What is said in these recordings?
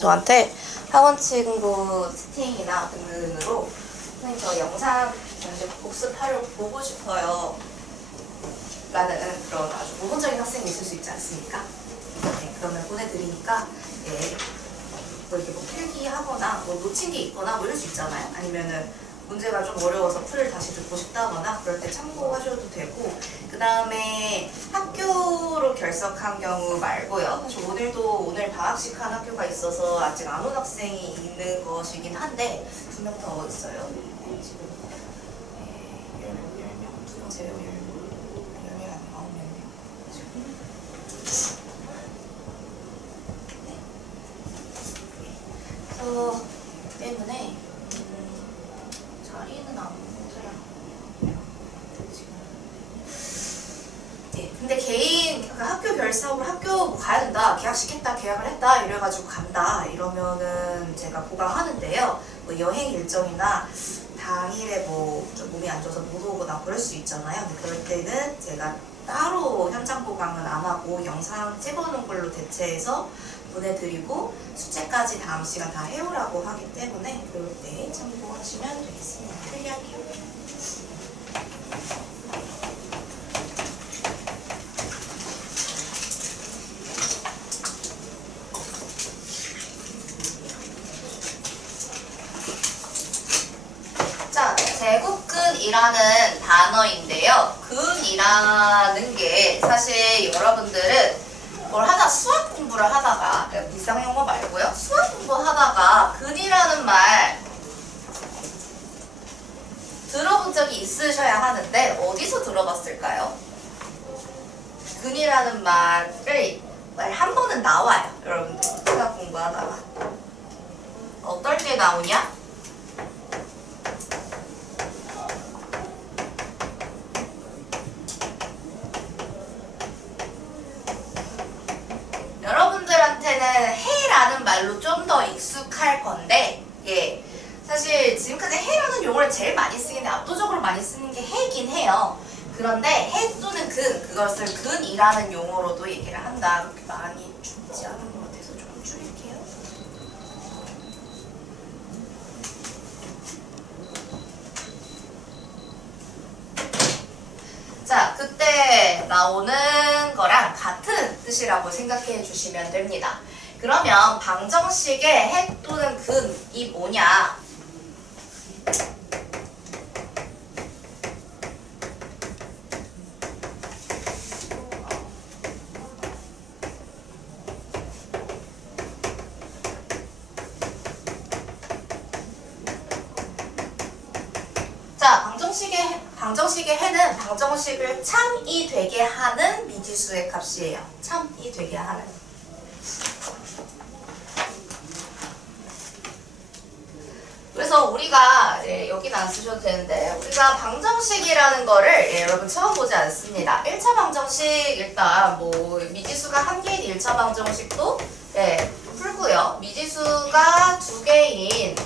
저한테 학원 친구 채팅이나 등등으로 선생님 저 영상 먼저 복습하려고 보고 싶어요 라는 그런 아주 모범적인 학생이 있을 수 있지 않습니까? 네, 그러면 보내드리니까 뭐 이렇게 뭐 필기하거나 뭐 놓친 게 있거나 뭐 이럴 수 있잖아요. 아니면은 문제가 좀 어려워서 풀을 다시 듣고 싶다거나 그럴 때 참고하셔도 되고, 그 다음에 학교로 결석한 경우 말고요. 사실 오늘 방학식 한 학교가 있어서 아직 안 온 학생이 있는 것이긴 한데 2명 더 있어요. 지금 10명, 2명, 3명, 10명 아니면 9명이네요. 지금. 그래서 때문에 자리는 안 모자라. 네, 근데 개인 학교 결석으로 학교 뭐 가야 된다, 계약시켰다, 계약을 했다 이래가지고 간다 이러면은 제가 보강하는데요. 뭐 여행 일정이나 당일에 뭐 좀 몸이 안 좋아서 못 오거나 그럴 수 있잖아요. 근데 그럴 때는 제가 따로 현장 보강은 안 하고 영상 찍어놓은 걸로 대체해서 보내드리고 숙제까지 다음 시간 다 해오라고 하기 때문에 그럴 때 참고하시면 되겠습니다. 필기할게요. 자, 제국근이라는 단어인데요. 근이라는 게 사실 여러분들은 뭘 하다 수학 공부를 하다가, 불쌍한 영어 말고요, 수학 공부 하다가 근이라는 말 들어본 적이 있으셔야 하는데 어디서 들어봤을까요? 근이라는 말을 한 번은 나와요. 여러분들 수학 공부하다가 어떨 때 나오냐? 여러분들한테는 해라는 말로 좀 더 익숙할 건데, 사실 지금까지 해라는 용어를 제일 많이 쓰긴 해, 압도적으로 많이 쓰는 게 해긴 해요. 그런데 해 또는 그것을 근이라는 용어로도 얘기를 한다. 그렇게 많이 줄지 않은 것 같아서 좀 줄일게요. 자, 그때 나오는 거랑 같은 뜻이라고 생각해 주시면 됩니다. 그러면 방정식의 해 또는 근이 뭐냐? 자, 방정식의 해는 방정식을 참이 되게 하는 미지수의 값이에요. 참이 되게 하는. 그래서 우리가 여기는 안 쓰셔도 되는데, 우리가 방정식이라는 거를 여러분 처음 보지 않습니다. 1차 방정식 일단 뭐 미지수가 한 개인 1차 방정식도 풀고요. 미지수가 2개인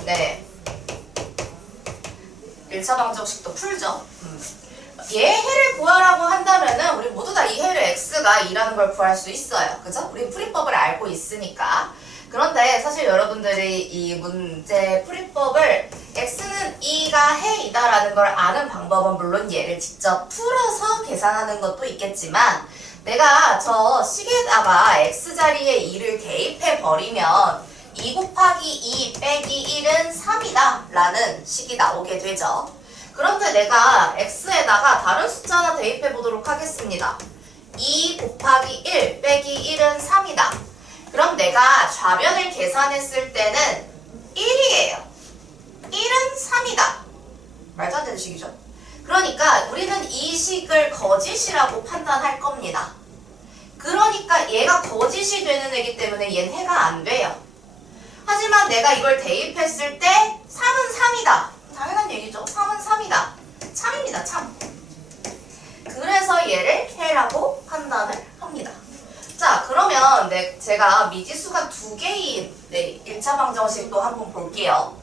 1차 방정식도 풀죠. 얘 해를 구하라고 한다면은 우리 모두 다 이 해를 x가 2라는 걸 구할 수 있어요. 그죠? 우리 풀이법을 알고 있으니까. 그런데 사실 여러분들이 이 문제 풀이법을 x는 2가 해이다라는 걸 아는 방법은 물론 얘를 직접 풀어서 계산하는 것도 있겠지만, 내가 저 식에다가 x자리에 2를 대입해 버리면 2 곱하기 2 빼기 1은 3이다 라는 식이 나오게 되죠. 그런데 내가 x에다가 다른 숫자 하나 대입해 보도록 하겠습니다. 2 곱하기 1 빼기 1은 3이다. 그럼 내가 좌변을 계산했을 때는 1이에요. 1은 3이다. 말도 안 되는 식이죠. 그러니까 우리는 이 식을 거짓이라고 판단할 겁니다. 그러니까 얘가 거짓이 되는 애기 때문에 얘는 해가 안 돼요. 하지만 내가 이걸 대입했을 때 3은 3이다. 당연한 얘기죠. 3은 3이다. 참입니다. 참. 그래서 얘를 해라고 판단을 합니다. 자, 그러면 제가 미지수가 2개인 1차 방정식도 한번 볼게요.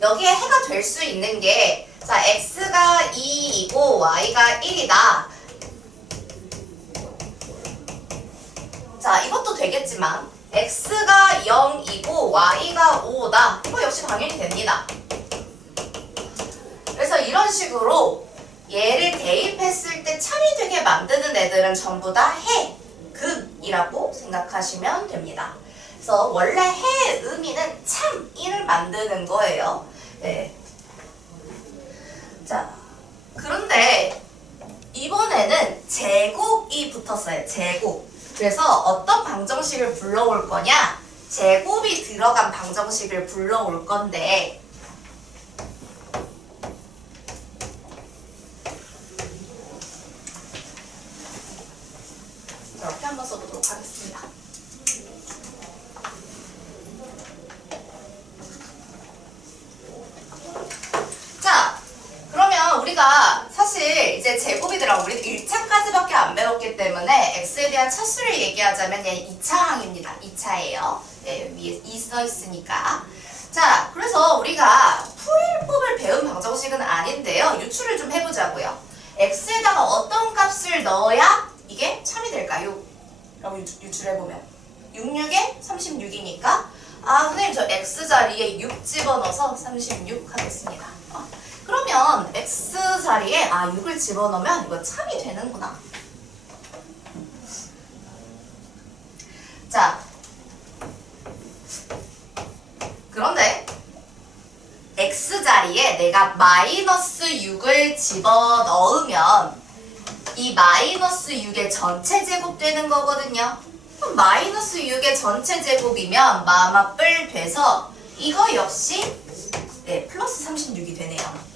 여기에 해가 될 수 있는 게, 자, x가 2이고 y가 1이다. 자, 이것도 되겠지만 x가 0이고 y가 5다. 이거 역시 당연히 됩니다. 그래서 이런 식으로 얘를 대입했을 때 참이 되게 만드는 애들은 전부 다 해, 극이라고 생각하시면 됩니다. 그래서 원래 해의 의미는 참이를 만드는 거예요. 네. 자, 그런데 이번에는 제곱이 붙었어요. 제곱. 그래서 어떤 방정식을 불러올 거냐? 제곱이 들어간 방정식을 불러올 건데 이렇게 한번 써보도록 하겠습니다. 자, 그러면 우리가 사실 이제 제곱이 들어가고 우리 1차까지밖에 안 배웠기 때문에 x에 대한 차수를 얘기하자면 얘는 2차항입니다. 2차예요. 네, 위에 2 써있으니까. 자, 그래서 우리가 풀이법을 배운 방정식은 아닌데요. 유추를 좀 해보자고요. x에다가 어떤 값을 넣어야 이게 참이 될까요? 라고 유추를 해보면 66에 36이니까 선생님 저 x자리에 6 집어넣어서 36 하겠습니다. 그러면 x자리에 6을 집어넣으면 이거 참이 되는구나. 자, 그런데 x자리에 내가 마이너스 6을 집어넣으면 이 마이너스 6의 전체 제곱 되는 거거든요. 그럼 마이너스 6의 전체 제곱이면 마마뿔 돼서 이거 역시 네, 플러스 36이 되네요.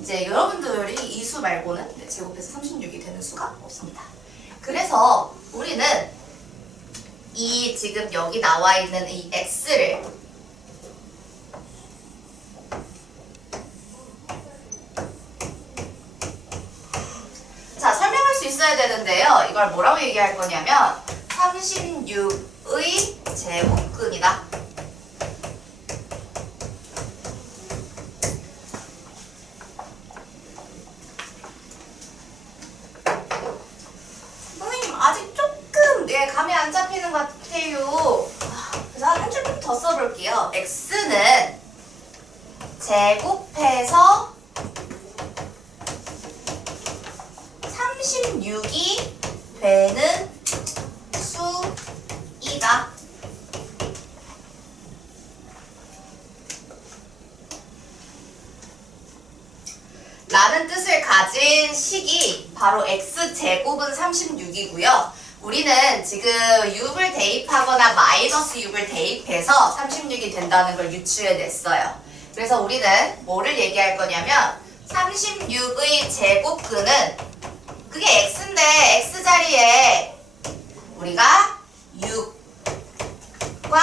이제 여러분들이 이 수 말고는 제곱해서 36이 되는 수가 없습니다. 그래서 우리는 이 지금 여기 나와 있는 이 x를 자, 설명할 수 있어야 되는데요. 이걸 뭐라고 얘기할 거냐면 36의 제곱근이다. 선생님 아직 조금 감이 안 잡히는 것 같아요. 그래서 한 줄 더 써볼게요. x는 제곱해서 36이 되는 수이다. 라는 뜻을 가진 식이 바로 x제곱은 36이고요. 우리는 지금 6을 대입하거나 마이너스 6을 대입해서 36이 된다는 걸 유추해냈어요. 그래서 우리는 뭐를 얘기할 거냐면 36의 제곱근은 그게 x인데 x자리에 우리가 6과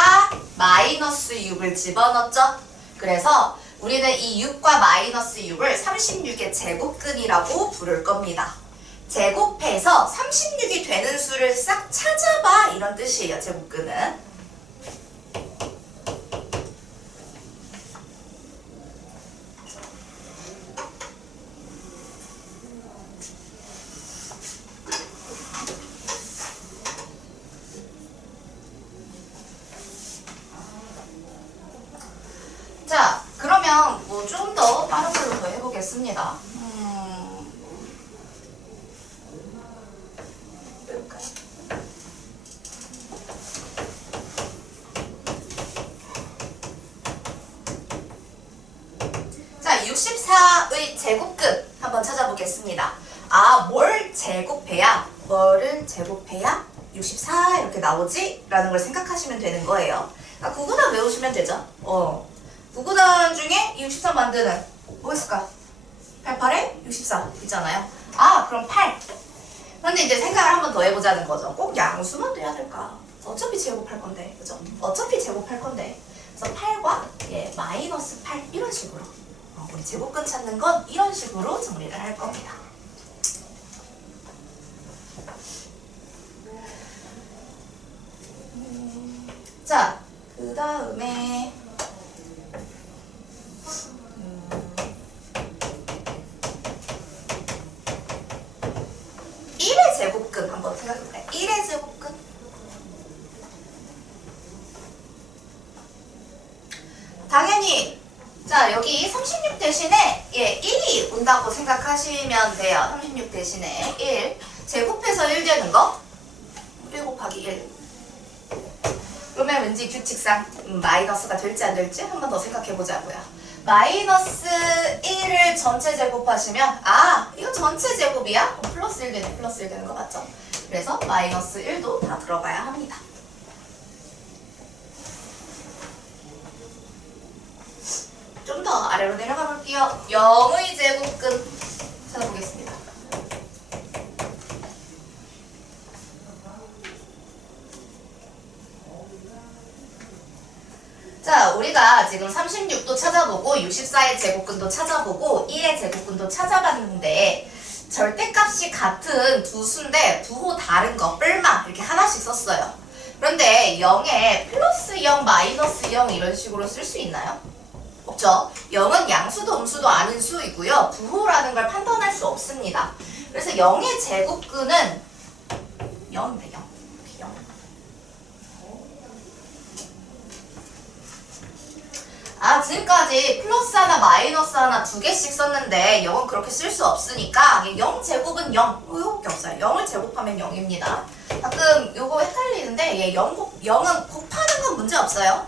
마이너스 6을 집어넣었죠. 그래서 우리는 이 6과 마이너스 6을 36의 제곱근이라고 부를 겁니다. 제곱해서 36이 되는 수를 싹 찾아봐 이런 뜻이에요. 제곱근은. 자, 그러면 뭐 좀 더 빠른 걸로 더 해보겠습니다. 볼까요? 자, 64의 제곱근 한번 찾아보겠습니다. 뭘 제곱해야? 뭐를 제곱해야? 64 이렇게 나오지? 라는 걸 생각하시면 되는 거예요. 구구단 외우시면 되죠. 구구단 중에 64 만드는 뭐 있을까? 88에 64 있잖아요. 그럼 8. 그런데 이제 생각을 한번 더 해보자는 거죠. 꼭 양수만 돼야 될까? 어차피 제곱할 건데, 그죠? 어차피 제곱할 건데. 그래서 8과 마이너스 8 이런 식으로 우리 제곱근 찾는 건 이런 식으로 정리를 할 겁니다. 자, 그 다음에 1의 제곱근 한번 생각해볼까요? 1의 제곱근 선생님, 자 여기 36 대신에 1이 온다고 생각하시면 돼요. 36 대신에 1 제곱해서 1 되는 거 1 곱하기 1. 그러면 왠지 규칙상 마이너스가 될지 안 될지 한 번 더 생각해 보자고요. 마이너스 1을 전체 제곱하시면 이거 전체 제곱이야? 플러스 1 되네. 플러스 1 되는 거 맞죠? 그래서 마이너스 1도 다 들어가야 합니다. 좀 더 아래로 내려가 볼게요. 0의 제곱근 찾아보겠습니다. 자, 우리가 지금 36도 찾아보고 64의 제곱근도 찾아보고 1의 제곱근도 찾아봤는데 절대값이 같은 두 수인데 부호 다른 거 뿔마 이렇게 하나씩 썼어요. 그런데 0에 플러스 0, 마이너스 0 이런 식으로 쓸 수 있나요? 없죠. 0은 양수도 음수도 아닌 수이고요. 부호라는 걸 판단할 수 없습니다. 그래서 0의 제곱근은 0인데 0. 지금까지 플러스 하나 마이너스 하나 두 개씩 썼는데 0은 그렇게 쓸 수 없으니까 0 제곱은 0 이거밖에 없어요. 0을 제곱하면 0입니다. 가끔 요거 헷갈리는데 0은 곱하는 건 문제 없어요.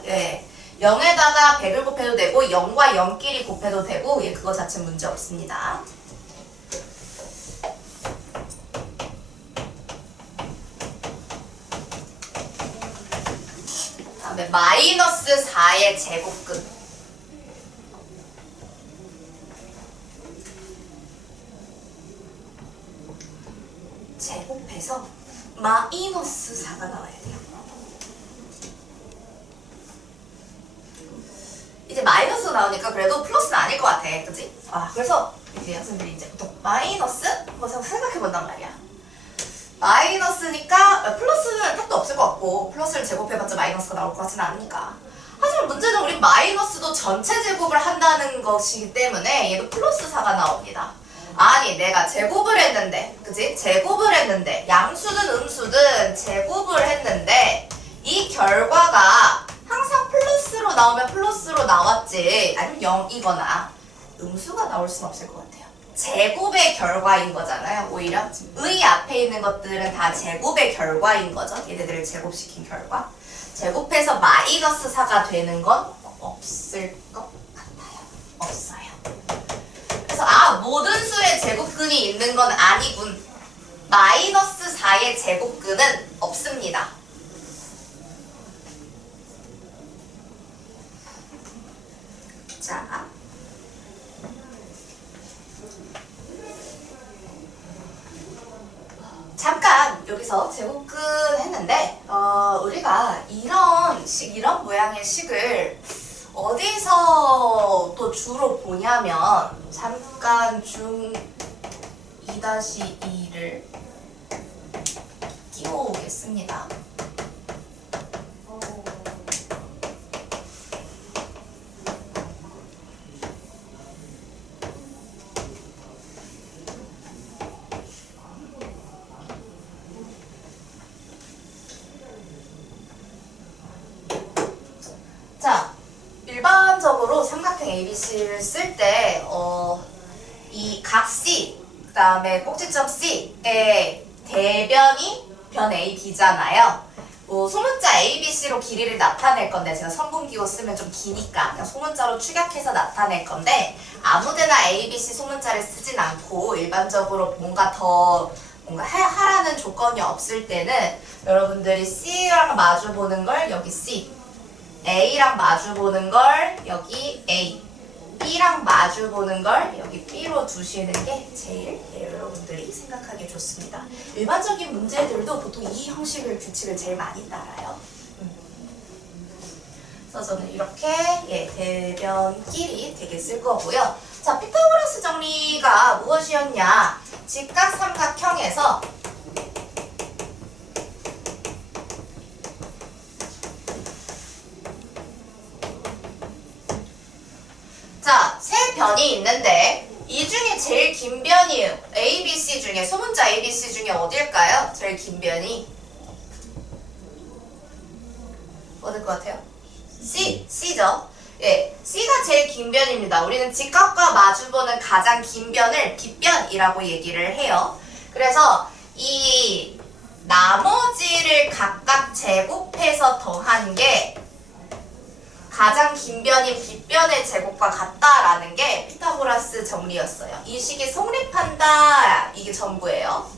0에다가 100을 곱해도 되고 0과 0끼리 곱해도 되고 그거 자체 문제 없습니다. 다음에 마이너스 4의 제곱근 제곱해서 마이너스 4가 나와야 돼요. 이제 마이너스가 나오니까 그래도 플러스는 아닐 것 같아. 그치? 그래서 이제 학생들이 이제 보통 마이너스? 한번 생각해 본단 말이야. 마이너스니까 플러스는 택도 없을 것 같고 플러스를 제곱해봤자 마이너스가 나올 것 같지는 않으니까. 하지만 문제는 우리 마이너스도 전체 제곱을 한다는 것이기 때문에 얘도 플러스 4가 나옵니다. 아니 내가 제곱을 했는데 그치? 제곱을 했는데 양수든 음수든 제곱을 했는데 이 결과가 항상 플러스로 나오면 플러스로 나왔지 아니면 0이거나 음수가 나올 수는 없을 것 같아요. 제곱의 결과인 거잖아요. 오히려 의 앞에 있는 것들은 다 제곱의 결과인 거죠. 얘네들을 제곱시킨 결과. 제곱해서 마이너스 4가 되는 건 없을 것 같아요. 없어요. 그래서 모든 수의 제곱근이 있는 건 아니군. 마이너스 4의 제곱근은 없습니다. 자, 잠깐 여기서 제곱근 했는데 우리가 이런 모양의 식을 어디서 또 주로 보냐면 잠깐 중 2-2를 끼워오겠습니다. 자, 일반적으로 삼각형 ABC를 쓸 때 이 각 C, 그 다음에 꼭지점 C의 대변이 변 A, B잖아요. 소문자 A, B, C로 길이를 나타낼 건데 제가 선분기호 쓰면 좀 기니까 그냥 소문자로 축약해서 나타낼 건데 아무데나 A, B, C 소문자를 쓰진 않고 일반적으로 뭔가 하라는 조건이 없을 때는 여러분들이 C랑 마주보는 걸 여기 C, A랑 마주보는 걸 여기 A, B랑 마주보는 걸 여기 B로 두시는 게 제일 여러분들이 생각하기에 좋습니다. 일반적인 문제들도 보통 이 규칙을 제일 많이 따라요. 그래서 저는 이렇게 대변끼리 되게 쓸 거고요. 자, 피타고라스 정리가 무엇이었냐? 직각삼각형에서 세 변이 있는데 이 중에 제일 긴 변이 A, B, C 중에 소문자 A, B, C 중에 어딜까요? 제일 긴 변이 어딜 것 같아요? C죠. 예, C가 제일 긴 변입니다. 우리는 직각과 마주보는 가장 긴 변을 빗변이라고 얘기를 해요. 그래서 이 나머지를 각각 제곱해서 더한 게 가장 긴 변인 빗변의 제곱과 같다라는 게 피타고라스 정리였어요. 이 식이 성립한다, 이게 전부예요.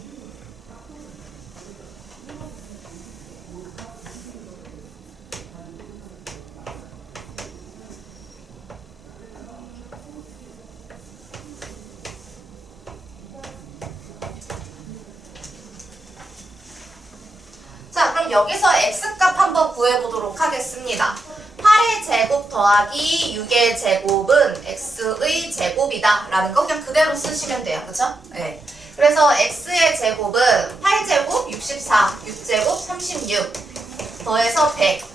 자, 그럼 여기서 x값 한번 구해보도록 하겠습니다. 8의 제곱 더하기 6의 제곱은 x의 제곱이다 라는 거 그냥 그대로 쓰시면 돼요. 그쵸? 네. 그래서 x의 제곱은 8제곱 64, 6제곱 36 더해서 100.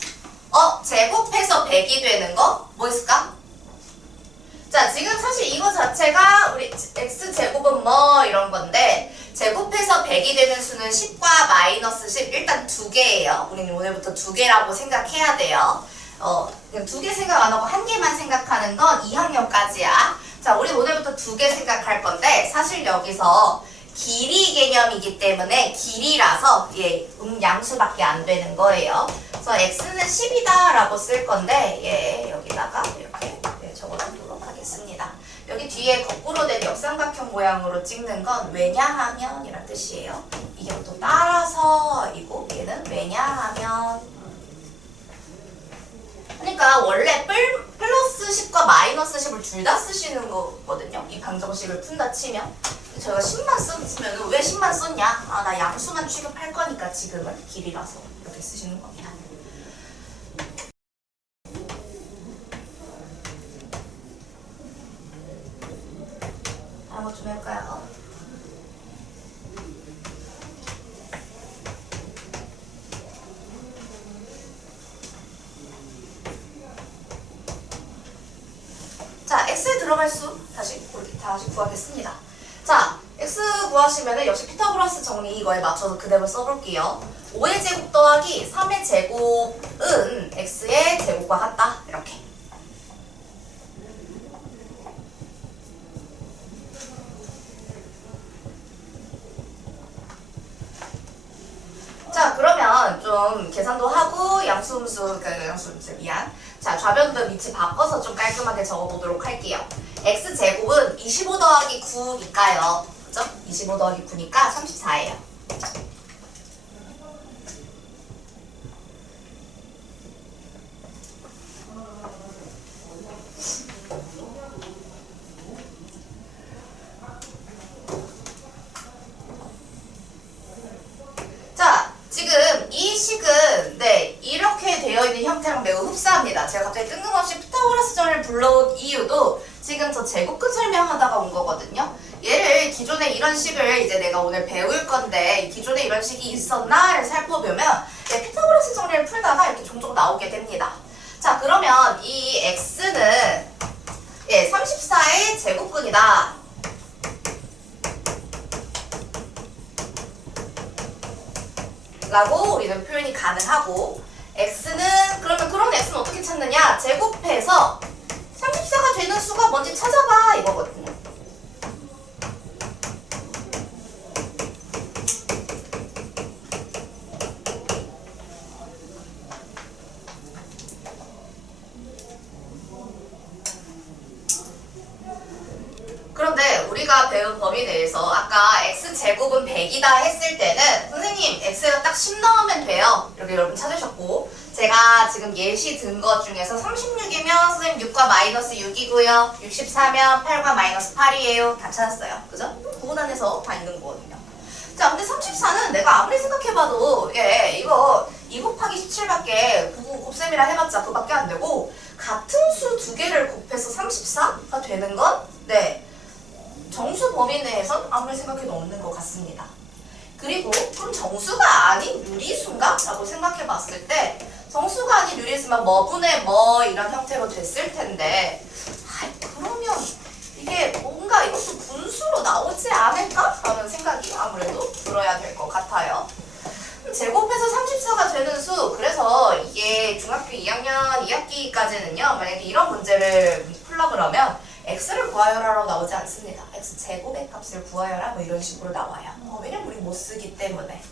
제곱해서 100이 되는 거 뭐 있을까? 자, 지금 사실 이거 자체가 우리 x제곱은 뭐 이런 건데 제곱해서 100이 되는 수는 10과 마이너스 10 일단 두 개예요. 우리는 오늘부터 두 개라고 생각해야 돼요. 그냥 두 개 생각 안 하고 한 개만 생각하는 건 2학년까지야. 자, 우리 오늘부터 두 개 생각할 건데 사실 여기서 길이 개념이기 때문에 길이라서 양수밖에 안 되는 거예요. 그래서 x는 10이다 라고 쓸 건데 여기다가 이렇게 적어놓도록 하겠습니다. 여기 뒤에 거꾸로 된 역삼각형 모양으로 찍는 건 왜냐하면 이란 뜻이에요. 이게 또 따라서이고 얘는 왜냐하면 그러니까 원래 플러스 10과 마이너스 10을 둘 다 쓰시는 거거든요. 이 방정식을 푼다 치면 저희가 10만 쓰면 왜 10만 썼냐? 나 양수만 취급할 거니까 지금은 길이라서 이렇게 쓰시는 겁니다. 다음 것 좀 해볼까요? 자, x에 들어갈 수 다시 구하겠습니다. 자, x 구하시면은 역시 피타고라스 정리 이거에 맞춰서 그대로 써볼게요. 5의 제곱 더하기 3의 제곱은 x의 제곱과 같다. 이렇게. 자, 그러면 좀 계산도 하고 양수음수 미안. 자, 좌변도 위치 바꿔서 좀 깔끔하게 적어보도록 할게요. x제곱은 25 더하기 9니까요. 그죠? 25 더하기 9니까 34예요. 자, 지금 이 식은 이렇게 되어 있는 형태랑 매우 흡사합니다. 제가 갑자기 뜬금없이 피타고라스 정리를 불러온 이유도 지금 저 제곱근 설명하다가 온 거거든요. 얘를 기존에 이런 식을 이제 내가 오늘 배울 건데 기존에 이런 식이 있었나를 살펴보면 피타고라스 정리를 풀다가 이렇게 종종 나오게 됩니다. 자, 그러면 이 x는 34의 제곱근이다. 라고 우리는 표현이 가능하고 x는 그럼 x는 어떻게 찾느냐? 제곱해서 34가 되는 수가 뭔지 찾아봐 이거거든요. 그런데 우리가 배운 범위 내에서 아까 x제곱은 100이다 했을 때는 선생님 x가 딱 10 넣으면 돼요. 이렇게 여러분 찾으셨고 제가 지금 예시 든 것 중에서 36이면 선생님 6과 마이너스 6이고요. 64면 8과 마이너스 8이에요. 다 찾았어요. 그죠? 구분안에서 다 있는 거거든요. 자, 근데 34는 내가 아무리 생각해봐도 이거 2 곱하기 17밖에 곱셈이라 해봤자 그밖에 안 되고 같은 수 두 개를 곱해서 34가 되는 건 정수 범위 내에선 아무리 생각해도 없는 것 같습니다. 그리고 그럼 정수가 아닌 유리수인가? 라고 생각해 봤을 때 정수가 아닌 유리수면 뭐분의 뭐 이런 형태로 됐을 텐데 그러면 이게 뭔가 이것도 분수로 나오지 않을까? 라는 생각이 아무래도 들어야 될 것 같아요. 제곱해서 34가 되는 수, 그래서 이게 중학교 2학년 2학년 2학기까지는요. 만약에 이런 문제를 풀려 그러면 x를 구하여라라고 나오지 않습니다. x 제곱의 값을 구하여라 뭐 이런 식으로 나와요. 왜냐면 우리 못 쓰기 때문에.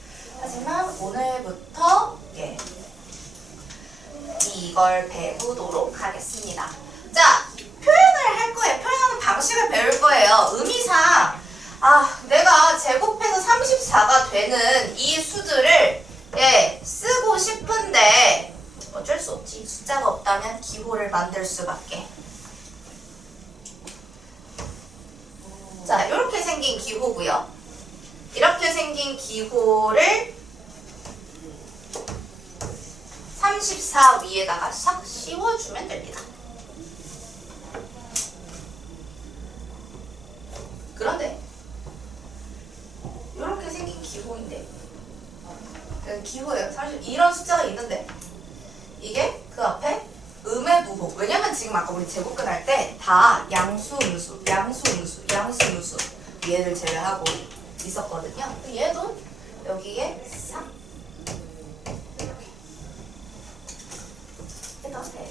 하지만 오늘부터 이걸 배우도록 하겠습니다. 자, 표현을 할 거예요. 표현하는 방식을 배울 거예요. 의미상 내가 제곱해서 34가 되는 이 수들을 쓰고 싶은데 어쩔 수 없지. 숫자가 없다면 기호를 만들 수밖에. 자, 이렇게 생긴 기호고요. 이렇게 생긴 기호를 34 위에다가 싹 씌워주면 됩니다. 그런데 이렇게 생긴 기호인데 기호예요. 사실 이런 숫자가 있는데 이게 그 앞에 음의 부호. 왜냐면 지금 아까 우리 제곱근 할 때 다 양수, 음수, 양수, 음수, 양수, 음수 얘를 제외하고 있었거든요. 얘도 여기에 싹 이렇게 해도 돼.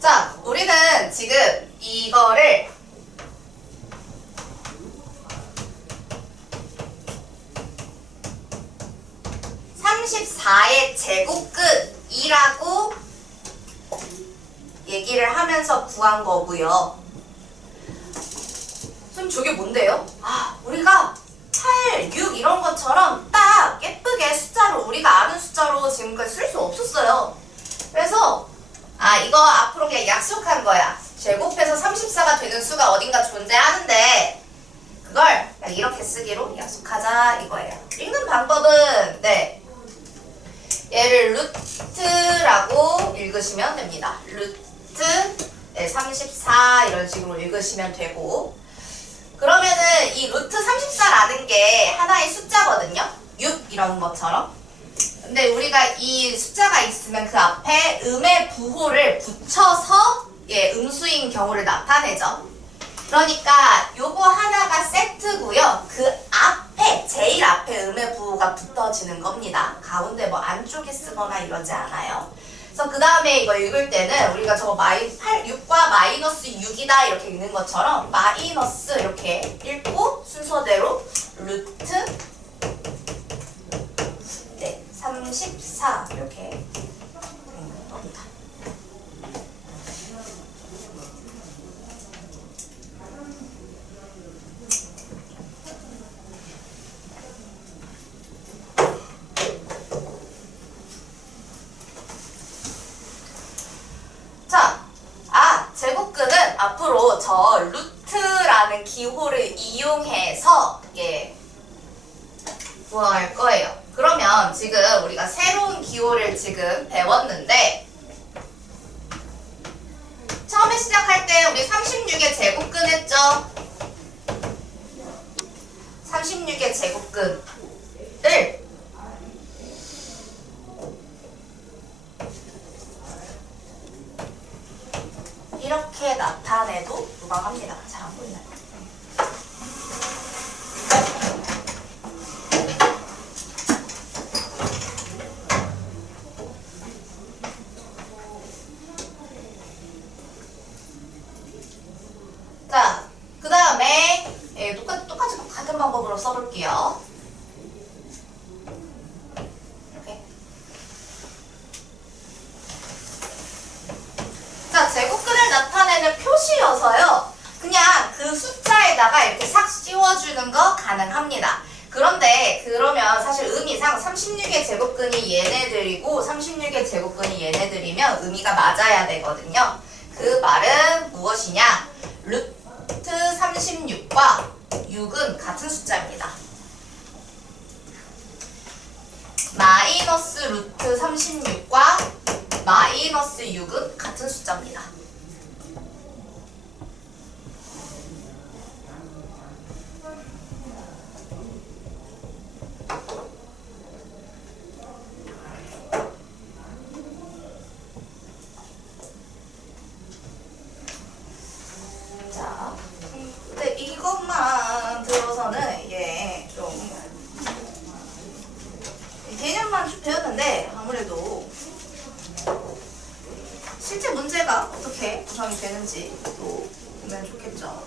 자, 우리는 지금 이거를 34의 제곱근이라고 얘기를 하면서 구한 거고요. 선생님 저게 뭔데요? 우리가 8, 6 이런 것처럼 딱 예쁘게 숫자로 우리가 아는 숫자로 지금까지 쓸 수 없었어요. 그래서 이거 앞으로 그냥 약속한 거야. 제곱해서 34가 되는 수가 어딘가 존재하는데 그걸 그냥 이렇게 쓰기로 약속하자 이거예요. 읽는 방법은 얘를 루트라고 읽으시면 됩니다. 루트 34 이런 식으로 읽으시면 되고, 그러면은 이 루트 34라는 게 하나의 숫자거든요. 6 이런 것처럼. 근데 우리가 이 숫자가 있으면 그 앞에 음의 부호를 붙여서 음수인 경우를 나타내죠. 그러니까 요거 하나가 세트고요. 그 앞에 제일 앞에 음의 부호가 붙어지는 겁니다. 가운데 뭐 안쪽에 쓰거나 이러지 않아요. 그래서 그 다음에 이거 읽을 때는 우리가 저거 6과 마이너스 6이다 이렇게 읽는 것처럼 마이너스 이렇게 읽고 순서대로 루트 34 이렇게 읽는 겁니다. 제곱근은 앞으로 저 루트라는 기호를 이용해서 구할 거예요. 그러면 지금 우리가 새로운 기호를 지금 배웠는데 처음에 시작할 때 우리 36의 제곱근 했죠? 36의 제곱근을 이렇게 나타내도 무방합니다. 잘 안 보이나요? 자, 그 다음에 똑같이 같은 방법으로 써볼게요. 이렇게. 자, 제곱근을 나타내는 표시여서요. 그냥 그 숫자에다가 이렇게 싹 씌워주는 거 가능합니다. 그런데 그러면 사실 의미상 36의 제곱근이 얘네들이고 36의 제곱근이 얘네들이면 의미가 맞아야 되거든요. 그 말은 무엇이냐? 루트 36과 6은 같은 숫자입니다. 마이너스 루트 36과 마이너스 6은 같은 숫자입니다. 자, 근데 이것만 들어서는 구성이 되는지 또 보면 좋겠죠.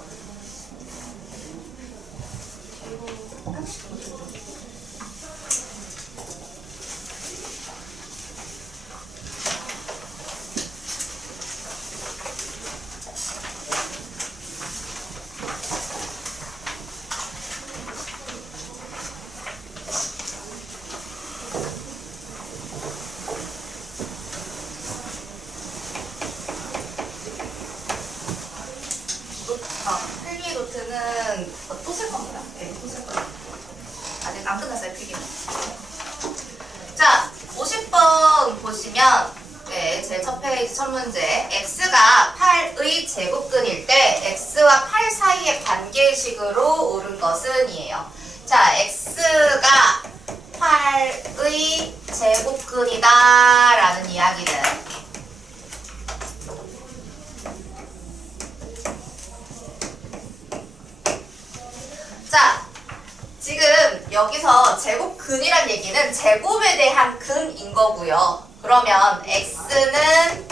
필기 노트는 또 쓸 겁니다. 네, 또 쓸 거예요. 아직 안 끝났어요, 필기는. 자, 50번 보시면 네, 제 첫 페이지 첫 문제 x가 8의 제곱근일 때 x와 8 사이의 관계식으로 옳은 것은 이에요. 자, x가 8의 제곱근이다 라는 이야기는 자, 지금 여기서 제곱근이란 얘기는 제곱에 대한 근인 거고요. 그러면 x는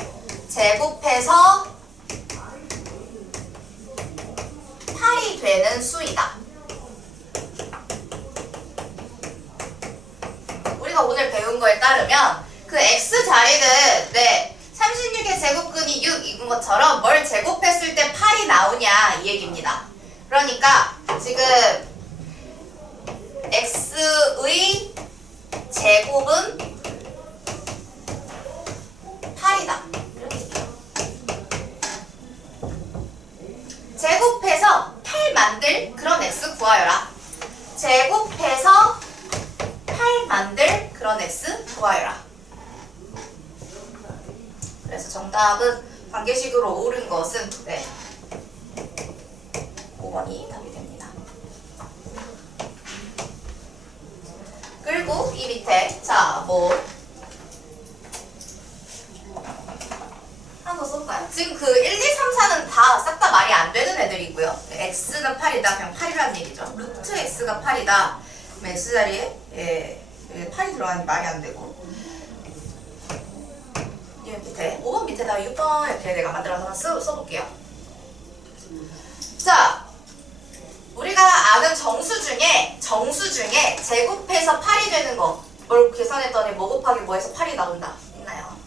제곱해서 8이 되는 수이다. 우리가 오늘 배운 거에 따르면 그 x 자리는 36의 제곱근이 6인 것처럼 뭘 제곱했을 때 8이 나오냐 이 얘기입니다. 그러니까 지금 x의 제곱은 8이다. 이렇게 얘기해요. 제곱해서 8 만들 그런 x 구하여라. 제곱해서 8 만들 그런 x 구하여라. 그래서 정답은 관계식으로 옳은 것은 5번이 답이 됩니다. 그리고 이 밑에 자, 하나 더 써볼까요? 지금 그 1, 2, 3, 4는 다 싹 다 말이 안 되는 애들이고요. x는 8이다. 그냥 8이라는 얘기죠. 루트 x가 8이다. 그럼 x 자리에 8이 들어가니 말이 안 되고. 이 밑에 5번 밑에다가 6번 이렇게 내가 만들어서 써볼게요. 자, 우리가 아는 정수 중에 제곱해서 8이 되는 거 뭘 계산했더니 뭐 곱하기 뭐 해서 8이 나온다. 있나요?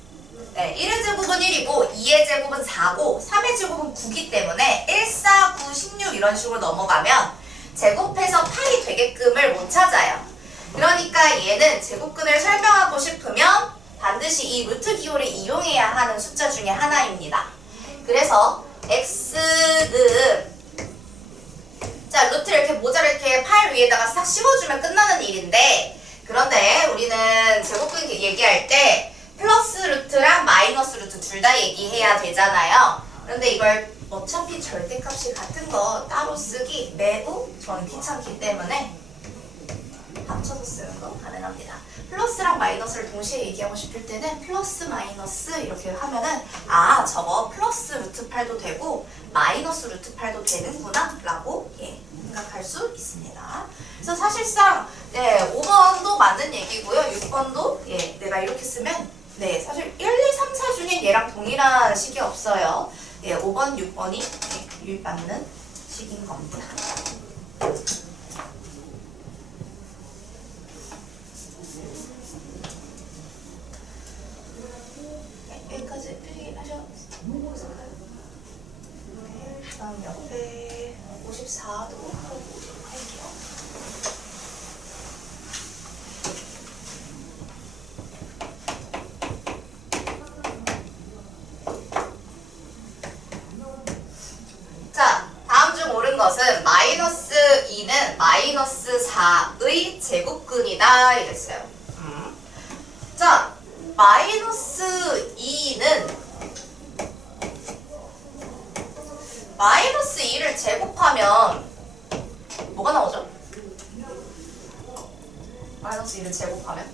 네, 1의 제곱은 1이고 2의 제곱은 4고 3의 제곱은 9기 때문에 1, 4, 9, 16 이런 식으로 넘어가면 제곱해서 8이 되게끔을 못 찾아요. 그러니까 얘는 제곱근을 설명하고 싶으면 반드시 이 루트 기호를 이용해야 하는 숫자 중에 하나입니다. 그래서 x는 자, 루트를 이렇게 모자를 이렇게 8 위에다가 싹 씹어주면 끝나는 일인데, 그런데 우리는 제곱근 얘기할 때 플러스 루트랑 마이너스 루트 둘 다 얘기해야 되잖아요. 그런데 이걸 어차피 절대값이 같은 거 따로 쓰기 매우 저는 귀찮기 때문에 합쳐서 쓰는 거 가능합니다. 플러스랑 마이너스를 동시에 얘기하고 싶을 때는 플러스 마이너스 이렇게 하면은 아, 저거 플러스 루트 8도 되고 마이너스 루트 8도 되는구나 라고 생각할 수 있습니다. 그래서 사실상 5번도 맞는 얘기고요. 6번도 내가 이렇게 쓰면 사실 1, 2, 3, 4 중엔 얘랑 동일한 식이 없어요. 5번, 6번이 유입받는 식인 겁니다. 여기까지 필기하셨을까요? 다음 옆에 54도 보도록 할게요. 자, 다음 중 옳은 것은 마이너스 2는 마이너스 4의 제곱근이다 이랬어요. 자, 마이너스 2는 마이너스 2를 제곱하면 뭐가 나오죠? 마이너스 2를 제곱하면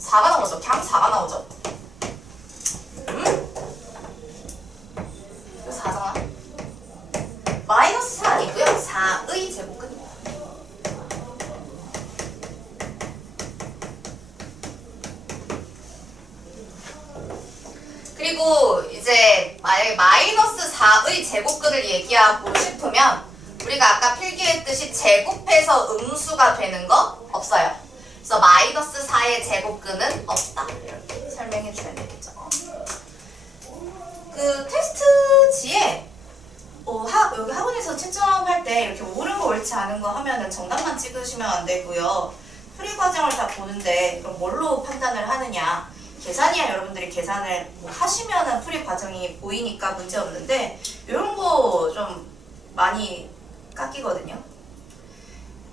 4가 나오죠. 그냥 4가 나오죠. 이거 4잖아. 마이너스 4 아니고요. 4의 제곱근입니다. 그리고 이제 마이너스 4의 제곱근을 얘기하고 싶으면 우리가 아까 필기했듯이 제곱해서 음수가 되는 거 없어요. 그래서 마이너스 4의 제곱근은 없다. 이렇게 설명해 줘야 되겠죠. 그 테스트지에 여기 학원에서 채점할 때 이렇게 옳은 거 옳지 않은 거 하면은 정답만 찍으시면 안 되고요. 풀이 과정을 다 보는데 그럼 뭘로 판단을 하느냐? 계산이야 여러분들이 계산을 하시면은 풀이 과정이 보이니까 문제 없는데 이런 거 좀 많이 깎이거든요.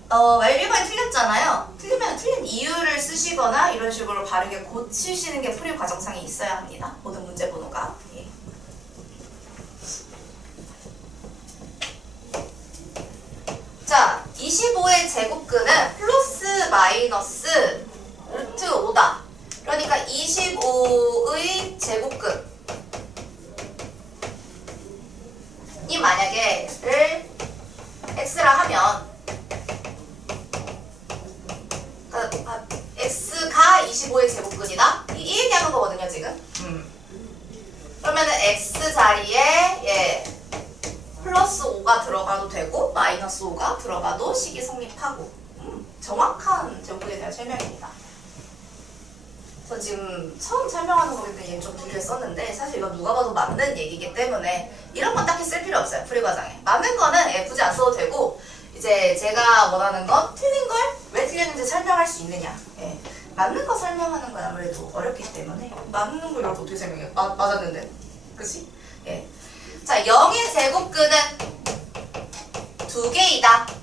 만약 1번이 틀렸잖아요. 틀리면 틀린 이유를 쓰시거나 이런 식으로 바르게 고치시는 게 풀이 과정상에 있어야 합니다. 모든 문제 번호가. 예. 자, 25의 제곱근은 플러스 마이너스 루트 5다. 그러니까 25의 제곱근이 만약에 를 x라 하면 x가 25의 제곱근이다. 이 얘기하는 거거든요 지금. 그러면은 x 자리에 플러스 5가 들어가도 되고 마이너스 5가 들어가도 식이 성립하고 정확한 제곱근에 대한 설명입니다. 저 지금 처음 설명하는 거기 때문에 얘는 좀 분리를 썼는데 사실 이건 누가 봐도 맞는 얘기이기 때문에 이런 건 딱히 쓸 필요 없어요. 풀이 과정에. 맞는 거는 굳이 안 써도 되고 이제 제가 원하는 건 틀린 걸 왜 틀렸는지 설명할 수 있느냐. 예. 맞는 거 설명하는 건 아무래도 어렵기 때문에 맞는 걸 어떻게 설명해요? 맞았는데. 그치? 예. 자, 0의 제곱근은 2개이다.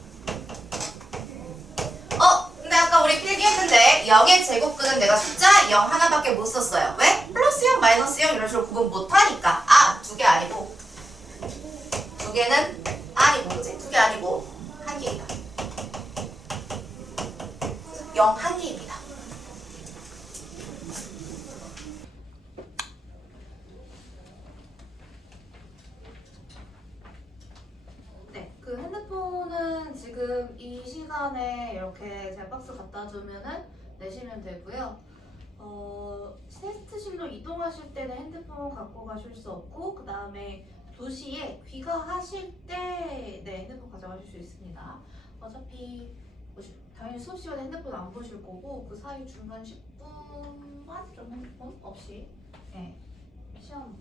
근데 아까 우리 필기했는데 0의 제곱근은 내가 숫자 0 하나밖에 못 썼어요. 왜? 플러스 0, 마이너스 0 이런 식으로 구분 못하니까. 2개 아니고 2개는 아니고 그치? 2개 아니고 1개이다. 0 1개입니다. 네, 그 핸드폰은 지금 이 시간에 이렇게 제 박스 갖다 주면은 내시면 되고요. 테스트실로 이동하실 때는 핸드폰 갖고 가실 수 없고, 그 다음에 2시에 귀가하실 때 핸드폰 가져가실 수 있습니다. 어차피 당연히 수업 시간에 핸드폰 안 보실 거고, 그 사이 중간 10분만 좀 핸드폰 없이 시험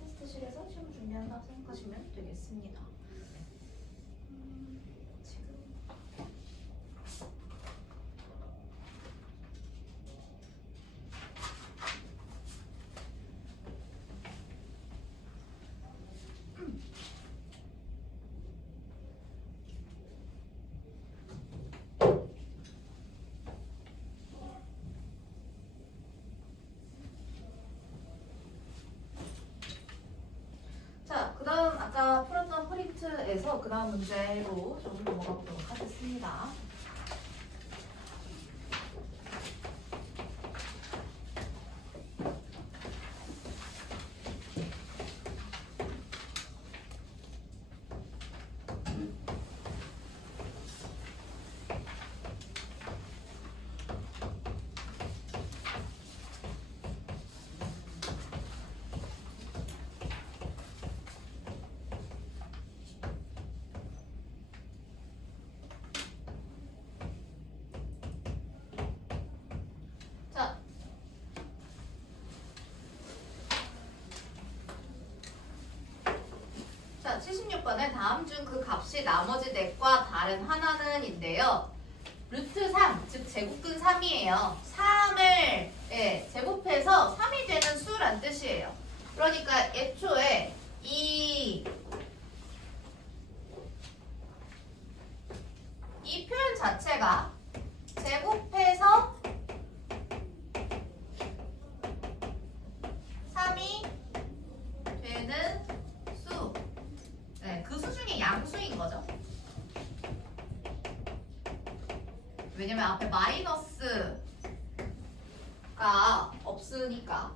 테스트실에서 시험 준비한다고 생각하시면 되겠습니다. 자, 그 다음 아까 풀었던 프린트에서 그 다음 문제로 좀 넘어가 보도록 하겠습니다. 자, 76번은 다음 중 그 값이 나머지 넷과 다른 하나는 인데요. 루트 3, 즉 제곱근 3이에요. 3을 제곱해서 3이 되는 수란 뜻이에요. 그러니까 애초에 이 표현 자체가 제곱해서 3이 되는 수. 그 수 중에 양수인 거죠. 왜냐면 앞에 마이너스가 없으니까.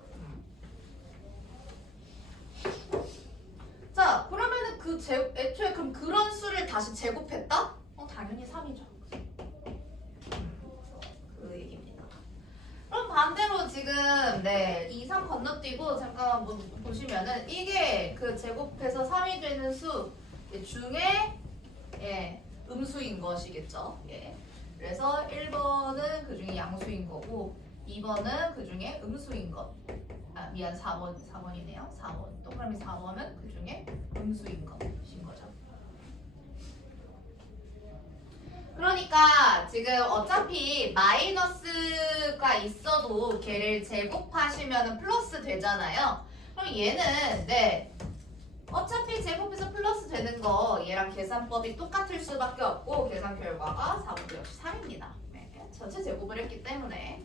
자, 그러면은 애초에 그럼 그런 수를 다시 제곱했다? 당연히 3이죠. 그 얘기입니다. 그럼 반대로 지금 네, 2, 3 건너뛰고 잠깐만 보시면은 이게 그 제곱해서 3이 되는 수 중에 예, 음수인 것이겠죠. 예. 그래서 1번은 그 중에 양수인 거고 2번은 그 중에 음수인 것. 아, 미안 4번이네요. 4번. 동그라미 4번은 그 중에 음수인 것인 거죠. 그러니까 지금 어차피 마이너스가 있어도 걔를 제곱하시면 플러스 되잖아요. 그럼 얘는 네 어차피 제곱해서 플러스 되는 거 얘랑 계산법이 똑같을 수밖에 없고 계산 결과가 4번도 역시 3입니다. 네, 전체 제곱을 했기 때문에.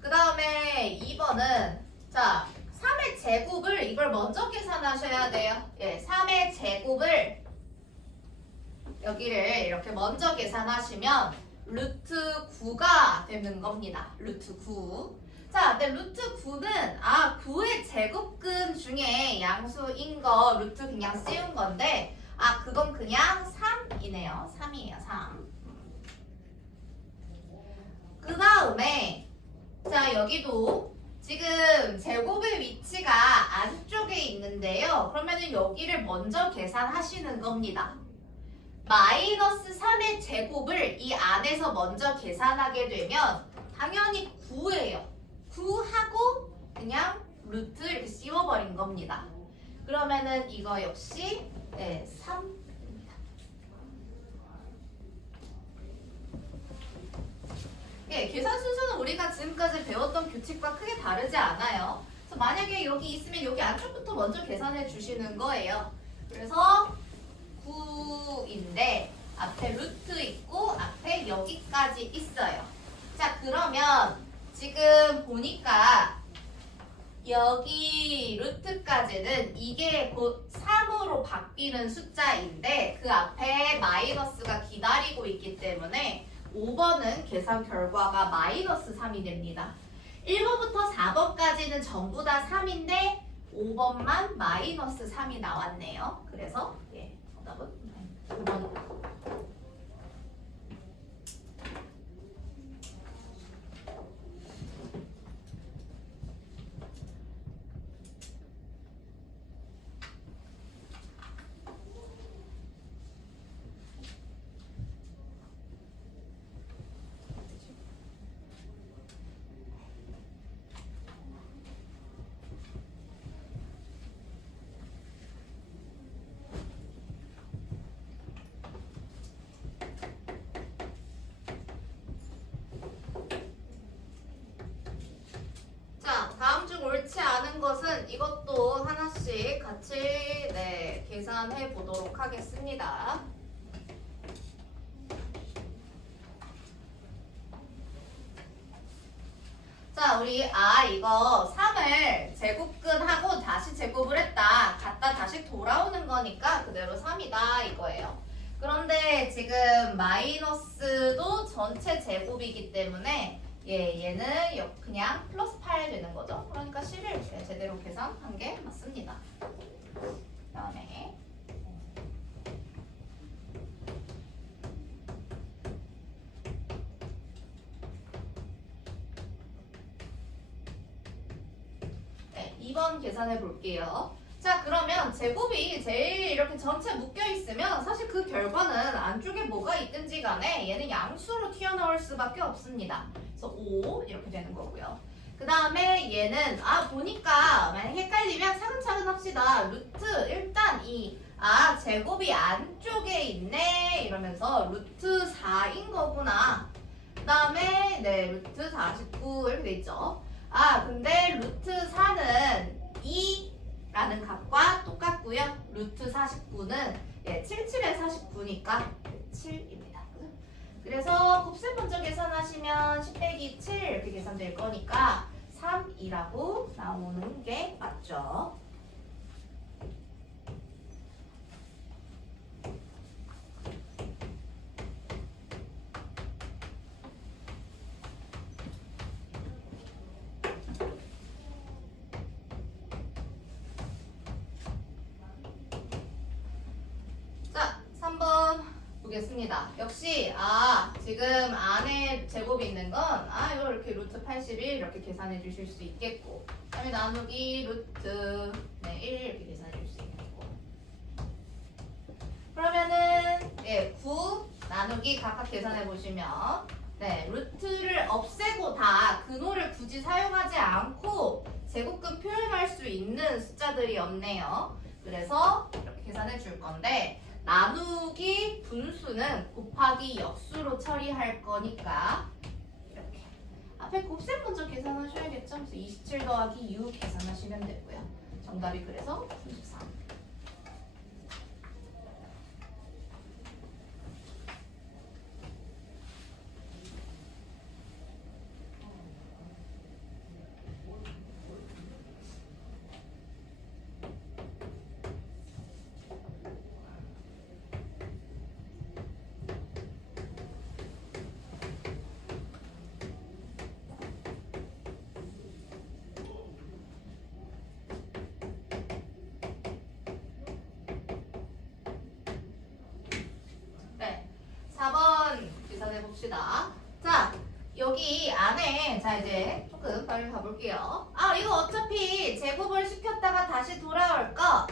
그 다음에 2번은 자 3의 제곱을 이걸 먼저 계산하셔야 돼요. 예, 3의 제곱을 여기를 이렇게 먼저 계산하시면 루트 9가 되는 겁니다. 루트 9. 자, 근데 루트 9는 9의 제곱근 중에 양수인 거 루트 그냥 씌운 건데 그건 그냥 3이네요. 3이에요. 3. 그 다음에 자, 여기도 지금 제곱의 위치가 안쪽에 있는데요. 그러면은 여기를 먼저 계산하시는 겁니다. 마이너스 3의 제곱을 이 안에서 먼저 계산하게 되면 당연히 9예요. 9하고 그냥 루트 이렇게 씌워버린 겁니다. 그러면은 이거 역시 3입니다. 예, 계산 순서는 우리가 지금까지 배웠던 규칙과 크게 다르지 않아요. 그래서 만약에 여기 있으면 여기 안쪽부터 먼저 계산해 주시는 거예요. 그래서 9인데 앞에 루트 있고 앞에 여기까지 있어요. 자, 그러면 지금 보니까 여기 루트까지는 이게 곧 3으로 바뀌는 숫자인데 그 앞에 마이너스가 기다리고 있기 때문에 5번은 계산 결과가 마이너스 3이 됩니다. 1번부터 4번까지는 전부 다 3인데 5번만 마이너스 3이 나왔네요. 그래서 정답은 5번입니다. 다음 중 옳지 않은 것은 이것도 하나씩 같이 계산해 보도록 하겠습니다. 자, 우리 이거 3을 제곱근하고 다시 제곱을 했다. 갖다 다시 돌아오는 거니까 그대로 3이다 이거예요. 그런데 지금 마이너스도 전체 제곱이기 때문에 얘는 그냥 플러스 8 되는 거죠. 그러니까 10을 제대로 계산한 게 맞습니다. 그 다음에 2번 계산해 볼게요. 자, 그러면 제곱이 제일 이렇게 전체 묶여 있으면 사실 그 결과는 안쪽에 뭐가 있든지 간에 얘는 양수로 튀어나올 수밖에 없습니다. 그래서 5 이렇게 되는 거고요. 그 다음에 얘는 보니까 만약 헷갈리면 차근차근 합시다. 루트 일단 제곱이 안쪽에 있네 이러면서 루트 4인 거구나. 그 다음에 루트 49 이렇게 돼 있죠. 근데 루트 4는 2라는 값과 똑같고요. 루트 49는 77에 49니까 7입니다. 그래서 곱셈 먼저 계산하시면 10 빼기 7 이렇게 계산될 거니까 3이라고 나오는 게 맞죠. 보겠습니다. 역시 지금 안에 제곱이 있는 건 이거 이렇게 루트 81 이렇게 계산해 주실 수 있겠고, 그다음에 나누기 루트 1 이렇게 계산해 줄 수 있겠고. 그러면은 9 나누기 각각 계산해 보시면 루트를 없애고 다 근호를 굳이 사용하지 않고 제곱근 표현할 수 있는 숫자들이 없네요. 그래서 이렇게 계산해 줄 건데, 나누기 분수는 곱하기 역수로 처리할 거니까 이렇게 앞에 곱셈 먼저 계산하셔야겠죠. 그래서 27 더하기 6 계산하시면 되고요. 정답이 그래서 33. 네, 4번 계산해 봅시다. 자, 여기 안에 이제 조금 빨리 가볼게요. 이거 어차피 제곱을 시켰다가 다시 돌아올 거.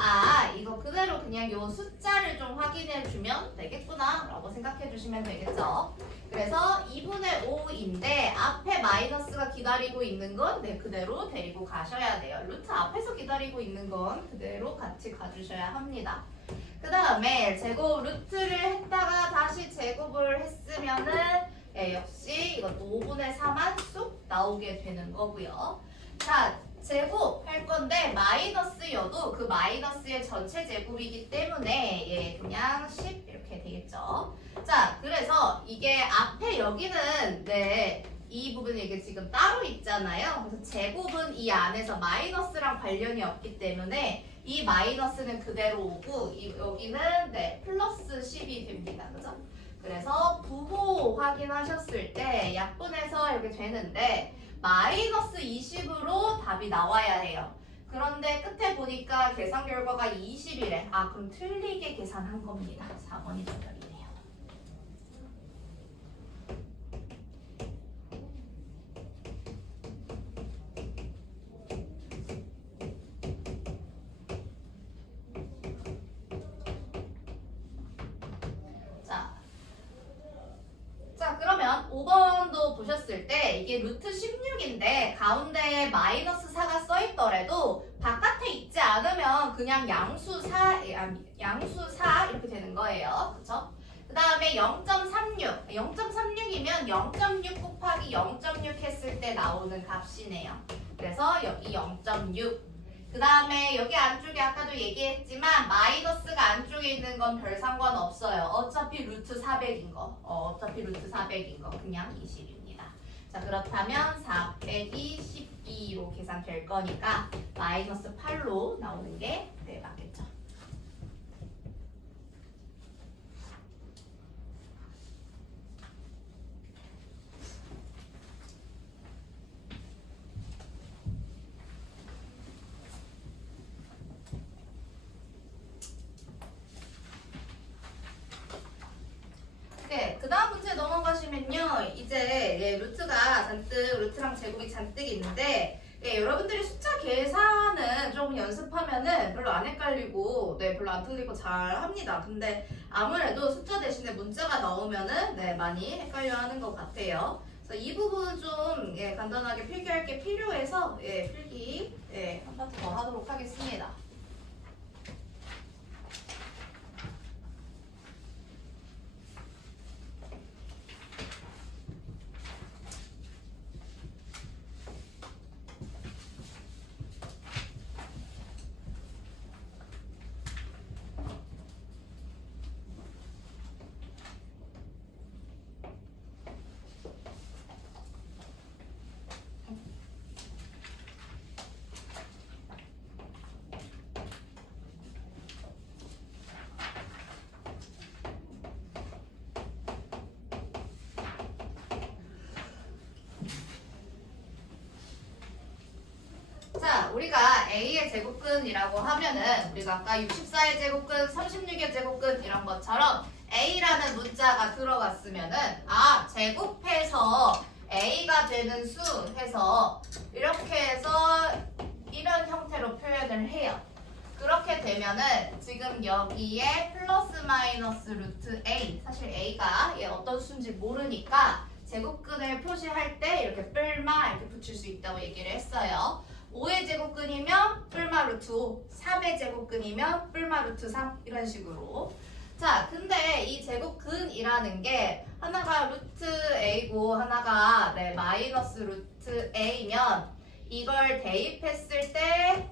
이거 그대로 그냥 요 숫자를 좀 확인해 주면 되겠구나 라고 생각해 주시면 되겠죠. 그래서 2분의 5인데 앞에 마이너스가 기다리고 있는 건 그대로 데리고 가셔야 돼요. 루트 앞에서 기다리고 있는 건 그대로 같이 가주셔야 합니다. 그 다음에 제곱 루트를 했다가 다시 제곱을 했으면은 역시 이것도 5분의 4만 쑥 나오게 되는 거고요. 자, 제곱 할 건데 마이너스여도 그 마이너스의 전체 제곱이기 때문에 그냥 10 이렇게 되겠죠. 자, 그래서 이게 앞에 여기는 이 부분이 이게 지금 따로 있잖아요. 그래서 제곱은 이 안에서 마이너스랑 관련이 없기 때문에 이 마이너스는 그대로 오고 여기는 플러스 10이 됩니다. 그죠? 그래서 부호 확인하셨을 때 약분해서 이렇게 되는데 마이너스 20으로 답이 나와야 해요. 그런데 끝에 보니까 계산 결과가 20이래. 그럼 틀리게 계산한 겁니다. 4번이 정답이네요. 자, 그러면 5번도 보셨을 때 이게 루트 16인데 가운데에 마이너스 4가 써있더라도 바깥에 있지 않으면 그냥 양수 4 이렇게 되는 거예요. 그쵸? 그 다음에 0.36 0.36이면 0.6 곱하기 0.6 했을 때 나오는 값이네요. 그래서 여기 0.6. 그 다음에 여기 안쪽에 아까도 얘기했지만 마이너스가 안쪽에 있는 건 별 상관없어요. 어차피 루트 400인 거. 어차피 루트 400인 거. 그냥 20입니다. 자, 그렇다면 4 빼기 12로 계산될 거니까 마이너스 8로 나오는 게 맞겠죠. 그 다음 문제 넘어가시면요. 이제 루트가 잔뜩, 루트랑 제곱이 잔뜩 있는데 여러분들이 숫자 계산은 좀 연습하면은 별로 안 헷갈리고 별로 안 틀리고 잘 합니다. 근데 아무래도 숫자 대신에 문자가 나오면은 많이 헷갈려 하는 것 같아요. 그래서 이 부분 좀 간단하게 필기할 게 필요해서 필기 한 파트 더 하도록 하겠습니다. 자, 우리가 A의 제곱근이라고 하면은 우리가 아까 64의 제곱근, 36의 제곱근 이런 것처럼 A라는 문자가 들어갔으면은 아 제곱해서 A가 되는 수 해서 이렇게 해서 이런 형태로 표현을 해요. 그렇게 되면은 지금 여기에 플러스 마이너스 루트 A 사실 A가 얘 어떤 수인지 모르니까 제곱근을 표시할 때 이렇게 뿔마 이렇게 붙일 수 있다고 얘기를 했어요. 5의 제곱근이면 뿔마 루트 5, 3의 제곱근이면 뿔마 루트 3 이런 식으로. 자, 근데 이 제곱근이라는 게 하나가 루트 A고 하나가 마이너스 루트 A면 이걸 대입했을 때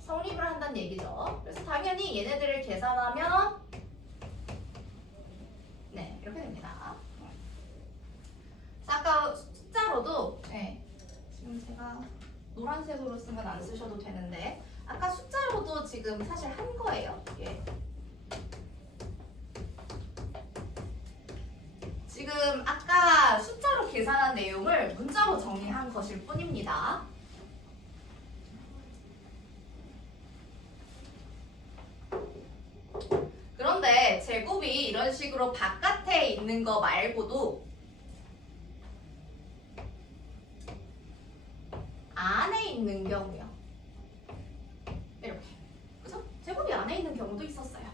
성립을 한다는 얘기죠. 그래서 당연히 얘네들을 계산하면 네, 이렇게 됩니다. 아까 숫자로도 지금 제가 노란색으로 쓰면 안 쓰셔도 되는데 아까 숫자로도 지금 사실 한 거예요. 예. 지금 아까 숫자로 계산한 내용을 문자로 정리한 것일 뿐입니다. 그런데 제곱이 이런 식으로 바깥에 있는 거 말고도 안에 있는 경우요. 이렇게. 그죠? 제곱이 안에 있는 경우도 있었어요.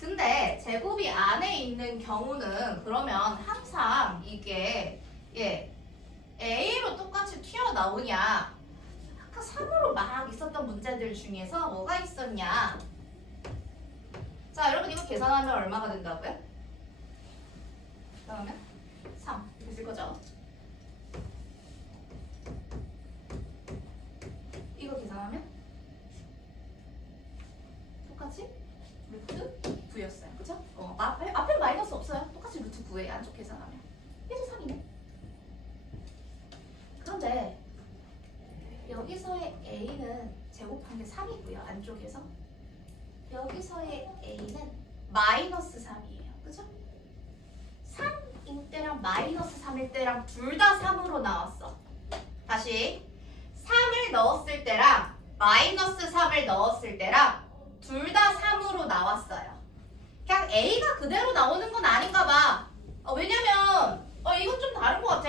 근데 제곱이 안에 있는 경우는 그러면 항상 이게 A로 똑같이 튀어나오냐? 아까 3으로 막 있었던 문제들 중에서 뭐가 있었냐? 자, 여러분 이거 계산하면 얼마가 된다고요? 계산하면 3 이렇게 쓸 거죠? 이거 계산하면 똑같이 루트 9였어요. 그쵸? 앞에 마이너스 없어요. 똑같이 루트 9예요. 안쪽 계산하면. 얘도 3이네. 그런데 여기서의 A는 제곱한 게 3이고요. 안쪽에서. 여기서의 A는 마이너스 3이에요. 그죠? 3일 때랑 마이너스 3일 때랑 둘 다 3으로 나왔어. 다시 3을 넣었을 때랑 마이너스 3을 넣었을 때랑 둘 다 3으로 나왔어요. 그냥 A가 그대로 나오는 건 아닌가 봐. 왜냐면 이건 좀 다른 것 같아.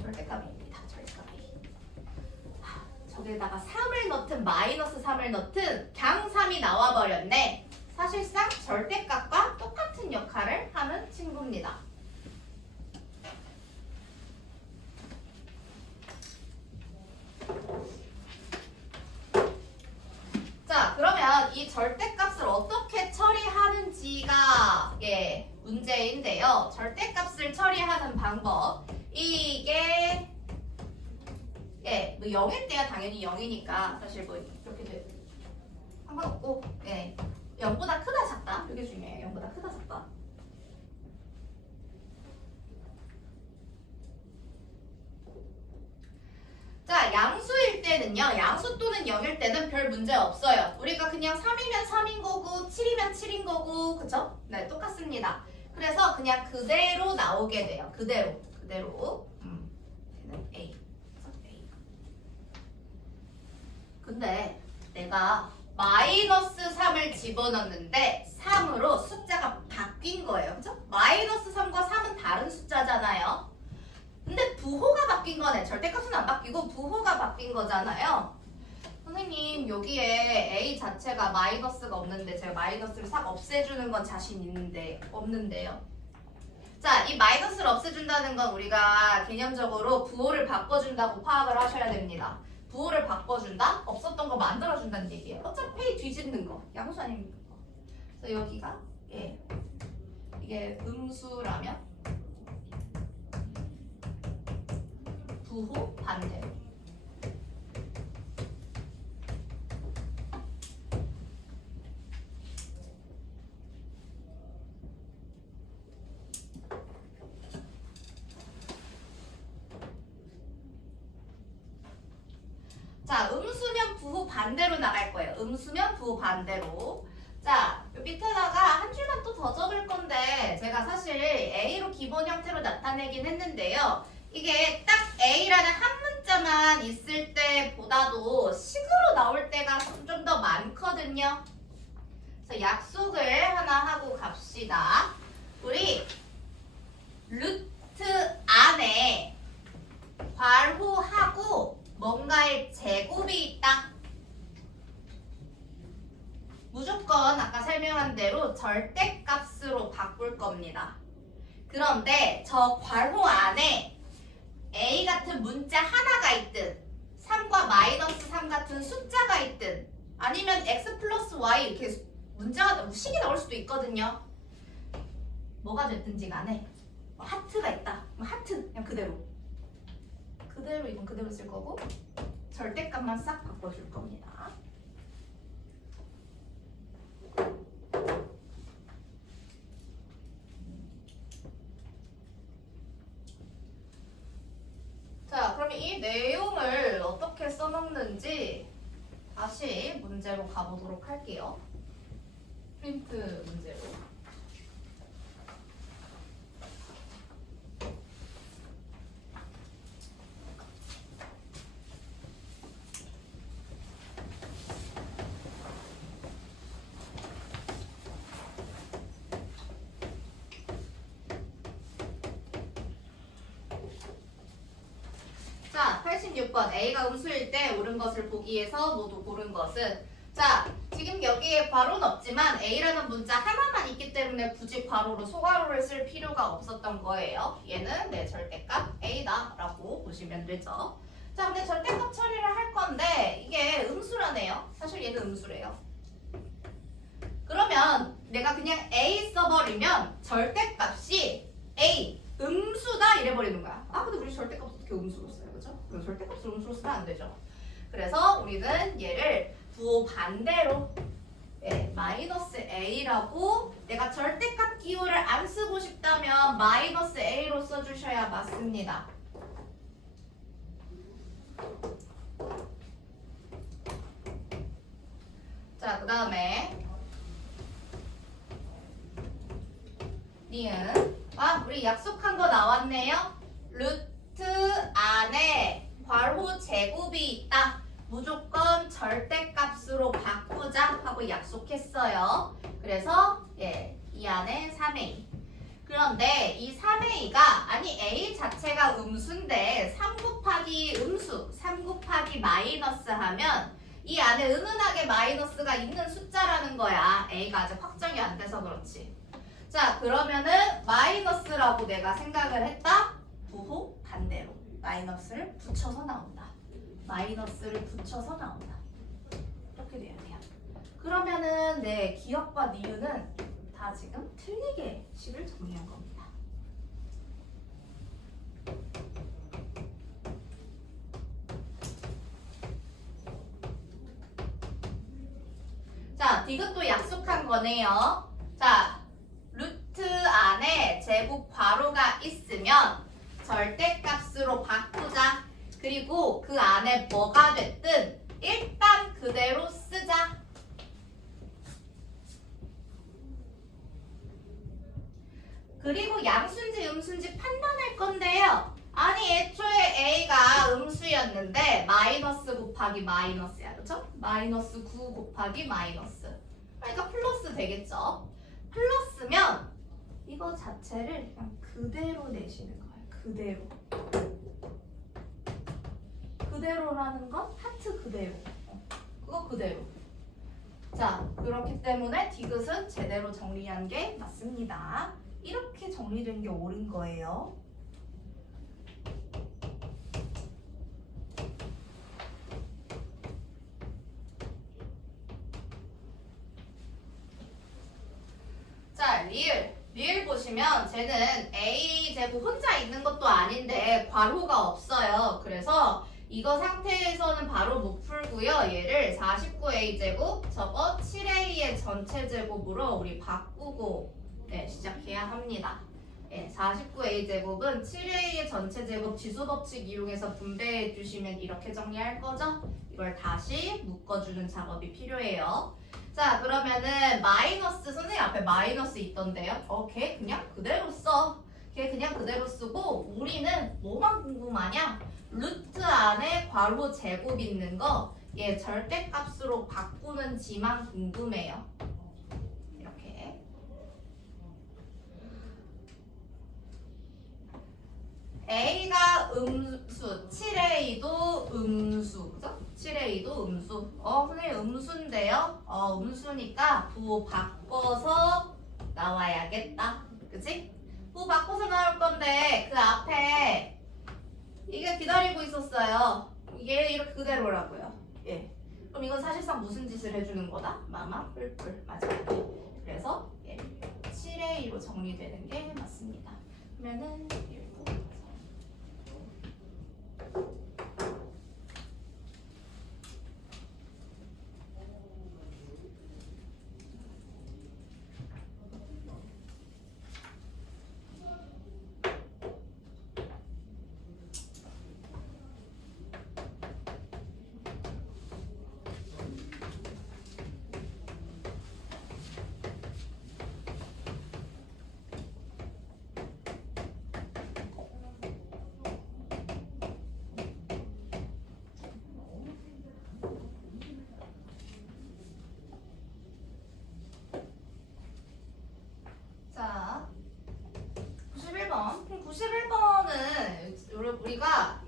절대값입니다. 절대값이. 저기에다가 3을 넣든 마이너스 3을 넣든 그냥 3이 나와버렸네. 사실상 절대값과 똑같은 역할을 하는 친구입니다. 자, 그러면 이 절대값을 어떻게 처리하는지가 문제인데요. 절대값을 처리하는 방법. 이게 뭐 0일 때야 당연히 0이니까 사실 뭐 이렇게 돼. 상관없고 0보다 크다 작다 이게 중요해요. 0보다 크다 작다. 자, 양수일 때는요. 양수 또는 0일 때는 별 문제 없어요. 우리가 그냥 3이면 3인 거고 7이면 7인 거고 그쵸? 네, 똑같습니다. 그래서 그냥 그대로 나오게 돼요. 그대로. 얘는 A. A. 근데 내가 마이너스 3을 집어넣는데 3으로 숫자가 바뀐 거예요. 그쵸? 마이너스 3과 3은 다른 숫자잖아요. 근데 부호가 바뀐 거네. 절대값은 안 바뀌고 부호가 바뀐 거잖아요. 선생님 여기에 A 자체가 마이너스가 없는데 제가 마이너스를 싹 없애주는 건 자신 있는데 없는데요. 자, 이 마이너스를 없애준다는 건 우리가 개념적으로 부호를 바꿔준다고 파악을 하셔야 됩니다. 부호를 바꿔준다? 없었던 거 만들어준다는 얘기예요. 어차피 뒤집는 거. 양수 아닙니까? 그래서 여기가 이게 음수라면 부호 반대로. 자, 음수면 부호 반대로 나갈 거예요. 음수면 부호 반대로. 자, 밑에다가 한 줄만 또 더 적을 건데 제가 사실 A로 기본 형태로 나타내긴 했는데요. 이게 딱 A라는 한 문자만 있을 때보다도 식으로 나올 때가 좀 더 많거든요. 그래서 약속을 하나 하고 갑시다. 우리 루트 안에 괄호하고 뭔가의 제곱이 있다. 무조건 아까 설명한 대로 절대값으로 바꿀 겁니다. 그런데 저 괄호 안에 A 같은 문자 하나가 있든 3과 마이너스 3 같은 숫자가 있든 아니면 x 플러스 y 이렇게 문자가 식이 나올 수도 있거든요. 뭐가 됐든지 간에 하트가 있다. 하트 그냥 그대로 이건 그대로 쓸 거고 절대값만 싹 바꿔줄 겁니다. 자, 그럼 이 내용을 어떻게 써먹는지 다시 문제로 가보도록 할게요. 프린트 문제로. 자, 86번 A가 음수일 때 옳은 것을 보기 위해서 모두 고른 것은 자, 지금 여기에 괄호는 없지만 A라는 문자 하나만 있기 때문에 굳이 괄호로 소괄호를 쓸 필요가 없었던 거예요. 얘는 내 절대값 A다 라고 보시면 되죠. 자, 근데 절대값 처리를 할 건데 이게 음수라네요. 사실 얘는 음수래요. 그러면 내가 그냥 A 써버리면 절대값이 A 음수다 이래버리는 거야. 아, 근데 우리 절대값 어떻게 음수로 써요? 그죠? 절대값을 음수로 쓰면 안 되죠. 그래서 우리는 얘를 부호 반대로 마이너스 A라고 내가 절대값 기호를 안 쓰고 싶다면 마이너스 A로 써주셔야 맞습니다. 자, 그 다음에 니은 우리 약속한 거 나왔네요. 루트 안에 괄호 제곱이 있다. 무조건 절대값으로 바꾸자 하고 약속했어요. 그래서 이 안에 3A. 그런데 이 3A가 아니 A 자체가 음수인데 3 곱하기 음수, 3 곱하기 마이너스 하면 이 안에 은은하게 마이너스가 있는 숫자라는 거야. A가 아직 확정이 안 돼서 그렇지. 자, 그러면은 마이너스라고 내가 생각을 했다. 부호 반대로 마이너스를 붙여서 나온다. 마이너스를 붙여서 나온다. 이렇게 돼야 돼요. 그러면은 내 기억과 니은은 다 지금 틀리게 식을 정리한 겁니다. 자, 디귿도 약속한 거네요. 자, 루트 안에 제곱 괄호가 있으면 절대값으로 바꾸자. 그리고 그 안에 뭐가 됐든 일단 그대로 쓰자. 그리고 양수인지 음수인지 판단할 건데요. 아니 애초에 A가 음수였는데 마이너스 곱하기 마이너스야. 그쵸? 마이너스 9 곱하기 마이너스. 그러니까 플러스 되겠죠? 플러스면 이거 자체를 그냥 그대로 내시는 거예요. 그대로. 그대로라는 건 하트 그대로. 그거 그대로. 자, 그렇기 때문에 디귿은 제대로 정리한 게 맞습니다. 이렇게 정리된 게 옳은 거예요. 자, 리을 보시면 쟤는 A 제곱 혼자 있는 것도 아닌데 괄호가 없어요. 그래서 이거 상태에서는 바로 못 풀고요. 얘를 49A 제곱 저거 7A의 전체 제곱으로 우리 바꾸고 시작해야 합니다. 49A 제곱은 7A의 전체 제곱 지수 법칙 이용해서 분배해 주시면 이렇게 정리할 거죠? 이걸 다시 묶어주는 작업이 필요해요. 자, 그러면은 마이너스 선생님 앞에 마이너스 있던데요? 걔 그냥 그대로 써. 걔 그냥 그대로 쓰고 우리는 뭐만 궁금하냐? 루트 안에 괄호 제곱 있는 거 얘 절대값으로 바꾸는지만 궁금해요. 이렇게. A가 음수, 7A도 음수, 그죠? 7A도 음수. 선생님 음수인데요? 음수니까 부 바꿔서 나와야겠다. 그치? 부 바꿔서 나올 건데 그 앞에 이게 기다리고 있었어요. 이게 이렇게 그대로라고요. 예. 그럼 이건 사실상 무슨 짓을 해주는 거다? 마마 뿔뿔 맞아요. 그래서 7A로 정리되는 게 맞습니다. 그러면은 1, 9. 자, 91번. 91번은 우리가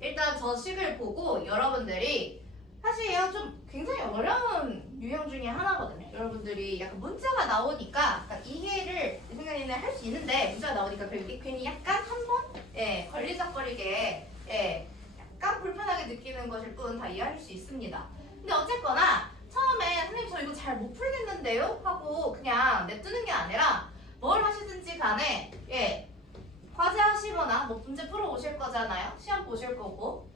일단 저 식을 보고 여러분들이 사실 좀 굉장히 어려운 유형 중에 하나거든요. 여러분들이 약간 문자가 나오니까 약간 이해를 내 생각에는 할 수 있는데 문자가 나오니까 괜히 약간 한번 걸리적거리게 약간 불편하게 느끼는 것일 뿐 다 이해할 수 있습니다. 근데 어쨌거나 처음에 선생님 저 이거 잘 못 풀겠는데요? 하고 그냥 냅두는 게 아니라 뭘 하시든지 간에 과제 하시거나 뭐 문제 풀어 오실 거잖아요. 시험 보실 거고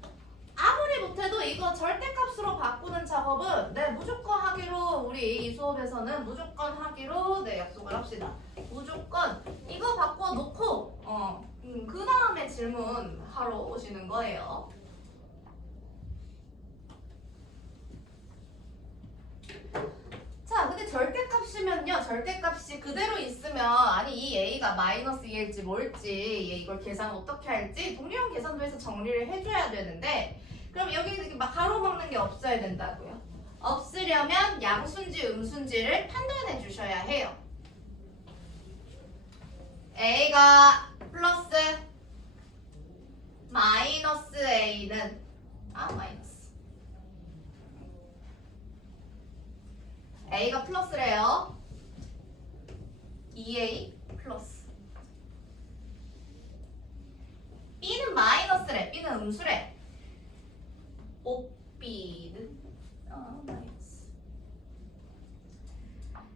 아무리 못해도 이거 절대값으로 바꾸는 작업은 무조건 하기로 우리 이 수업에서는 무조건 하기로 약속을 합시다. 무조건 이거 바꿔놓고 그 다음에 질문하러 오시는 거예요. 자, 근데 절대값이면요. 절대값이 그대로 있으면 아니 이 A가 마이너스 2일지 뭘지 이걸 계산 어떻게 할지 동리형 계산도 해서 정리를 해줘야 되는데 그럼 여기 이렇게 막 가로막는 게 없어야 된다고요. 없으려면 양수인지 음수인지를 판단해 주셔야 해요. A가 플러스 마이너스 A는 마이너스 A가 플러스래요. 2A 플러스 B는 마이너스래. B는 음수래. 5B는 마이너스.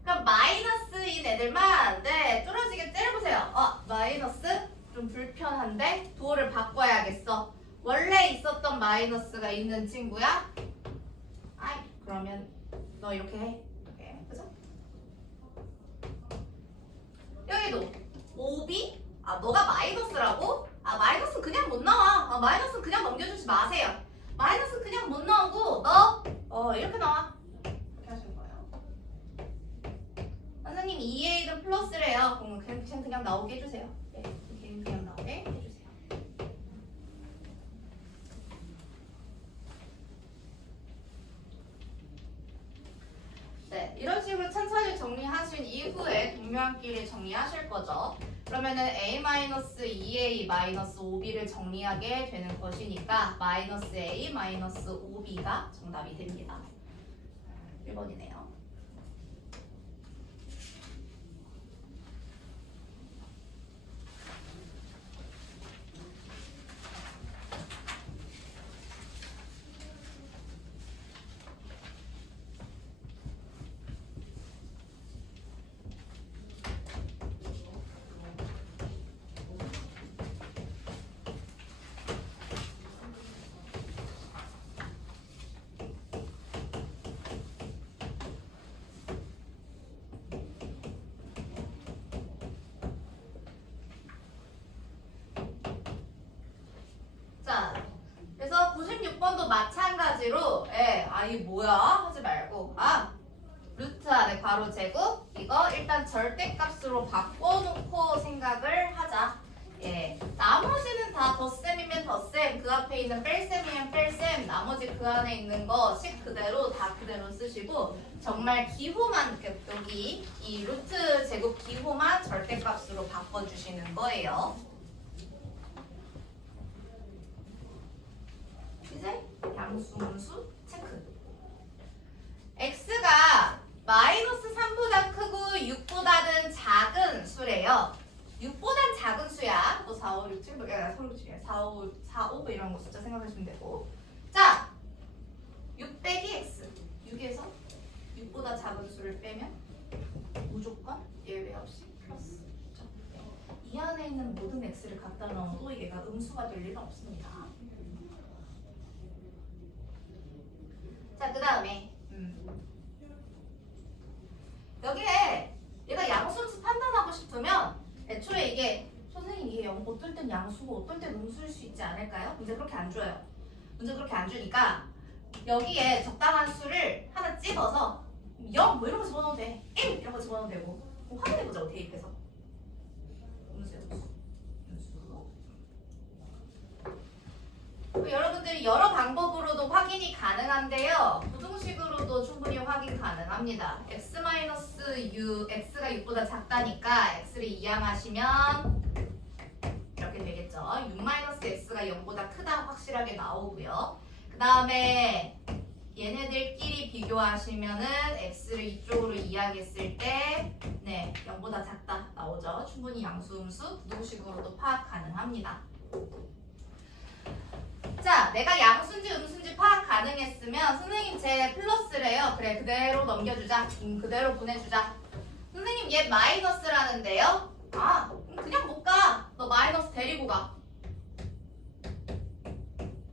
그럼 마이너스인 애들만 뚫어지게 때려보세요. 마이너스? 좀 불편한데 도어를 바꿔야겠어. 원래 있었던 마이너스가 있는 친구야? 그러면 너 이렇게 해. 그죠? 여기도 5B? 너가 마이너스라고? 마이너스는 그냥 못 나와. 마이너스는 그냥 넘겨주지 마세요. 마이너스는 그냥 못 나오고 너 이렇게 나와. 이렇게 하시는 거예요. 선생님 2A는 플러스래요. 그럼 그냥 나오게 해주세요. 그냥 나오게 해주세요. 이런 식으로 천천히 정리하신 이후에 동명끼리 정리하실 거죠. 그러면은 A-2A-5B를 정리하게 되는 것이니까 -A-5B가 정답이 됩니다. 1번이네요. 그래서 96번도 마찬가지로 이 뭐야? 하지 말고 루트 안에 괄호 제곱 이거 일단 절대값으로 바꿔놓고 생각을 하자. 예, 나머지는 다 덧셈이면 덧셈, 그 앞에 있는 뺄셈이면 뺄셈, 나머지 그 안에 있는 거 식 그대로 다 그대로 쓰시고 정말 기호만 여기 이 루트 제곱 기호만 절대값으로 바꿔주시는 거예요. 이제 양수분수 체크. x가 마이너스 3보다 크고 6보다는 작은 수래요. 6보단 작은 수야. 뭐 4, 5, 6, 7, 8, 3, 6, 7, 4, 5, 4, 5 이런 거 숫자 생각하시면 되고. 자, 6 빼기 x. 6에서 6보다 작은 수를 빼면 무조건 예외 없이 플러스. 이 안에 있는 모든 x를 갖다 넣어도 얘가 음수가 될 일은 없습니다. 자, 그 다음에 여기에 얘가 양수음수 판단하고 싶으면 애초에 이게 선생님 이게 어떨 땐 양수고 어떨 땐 음수일 수 있지 않을까요? 문제 그렇게 안 줘요. 문제 그렇게 안 주니까 여기에 적당한 수를 하나 찍어서 0 뭐 이런 거 집어넣어도 돼. 1 이런 거 집어넣어도 되고 확인해보자고 대입해서. 음수야 음수. 여러분들이 여러 방법으로도 확인이 가능한데요. 부등식으로도 충분히 확인 가능합니다. x-u, x가 6보다 작다니까 x를 이항하시면 이렇게 되겠죠. 6-x가 0보다 크다 확실하게 나오고요. 그 다음에 얘네들끼리 비교하시면은 x를 이쪽으로 이항했을 때 네, 0보다 작다 나오죠. 충분히 양수음수 부등식으로도 파악 가능합니다. 자, 내가 양수인지 음수인지 파악 가능했으면 선생님 제 플러스래요. 그래, 그대로 넘겨주자. 그대로 보내주자. 선생님 얘 마이너스라는데요. 아, 그냥 못 가. 너 마이너스 데리고 가.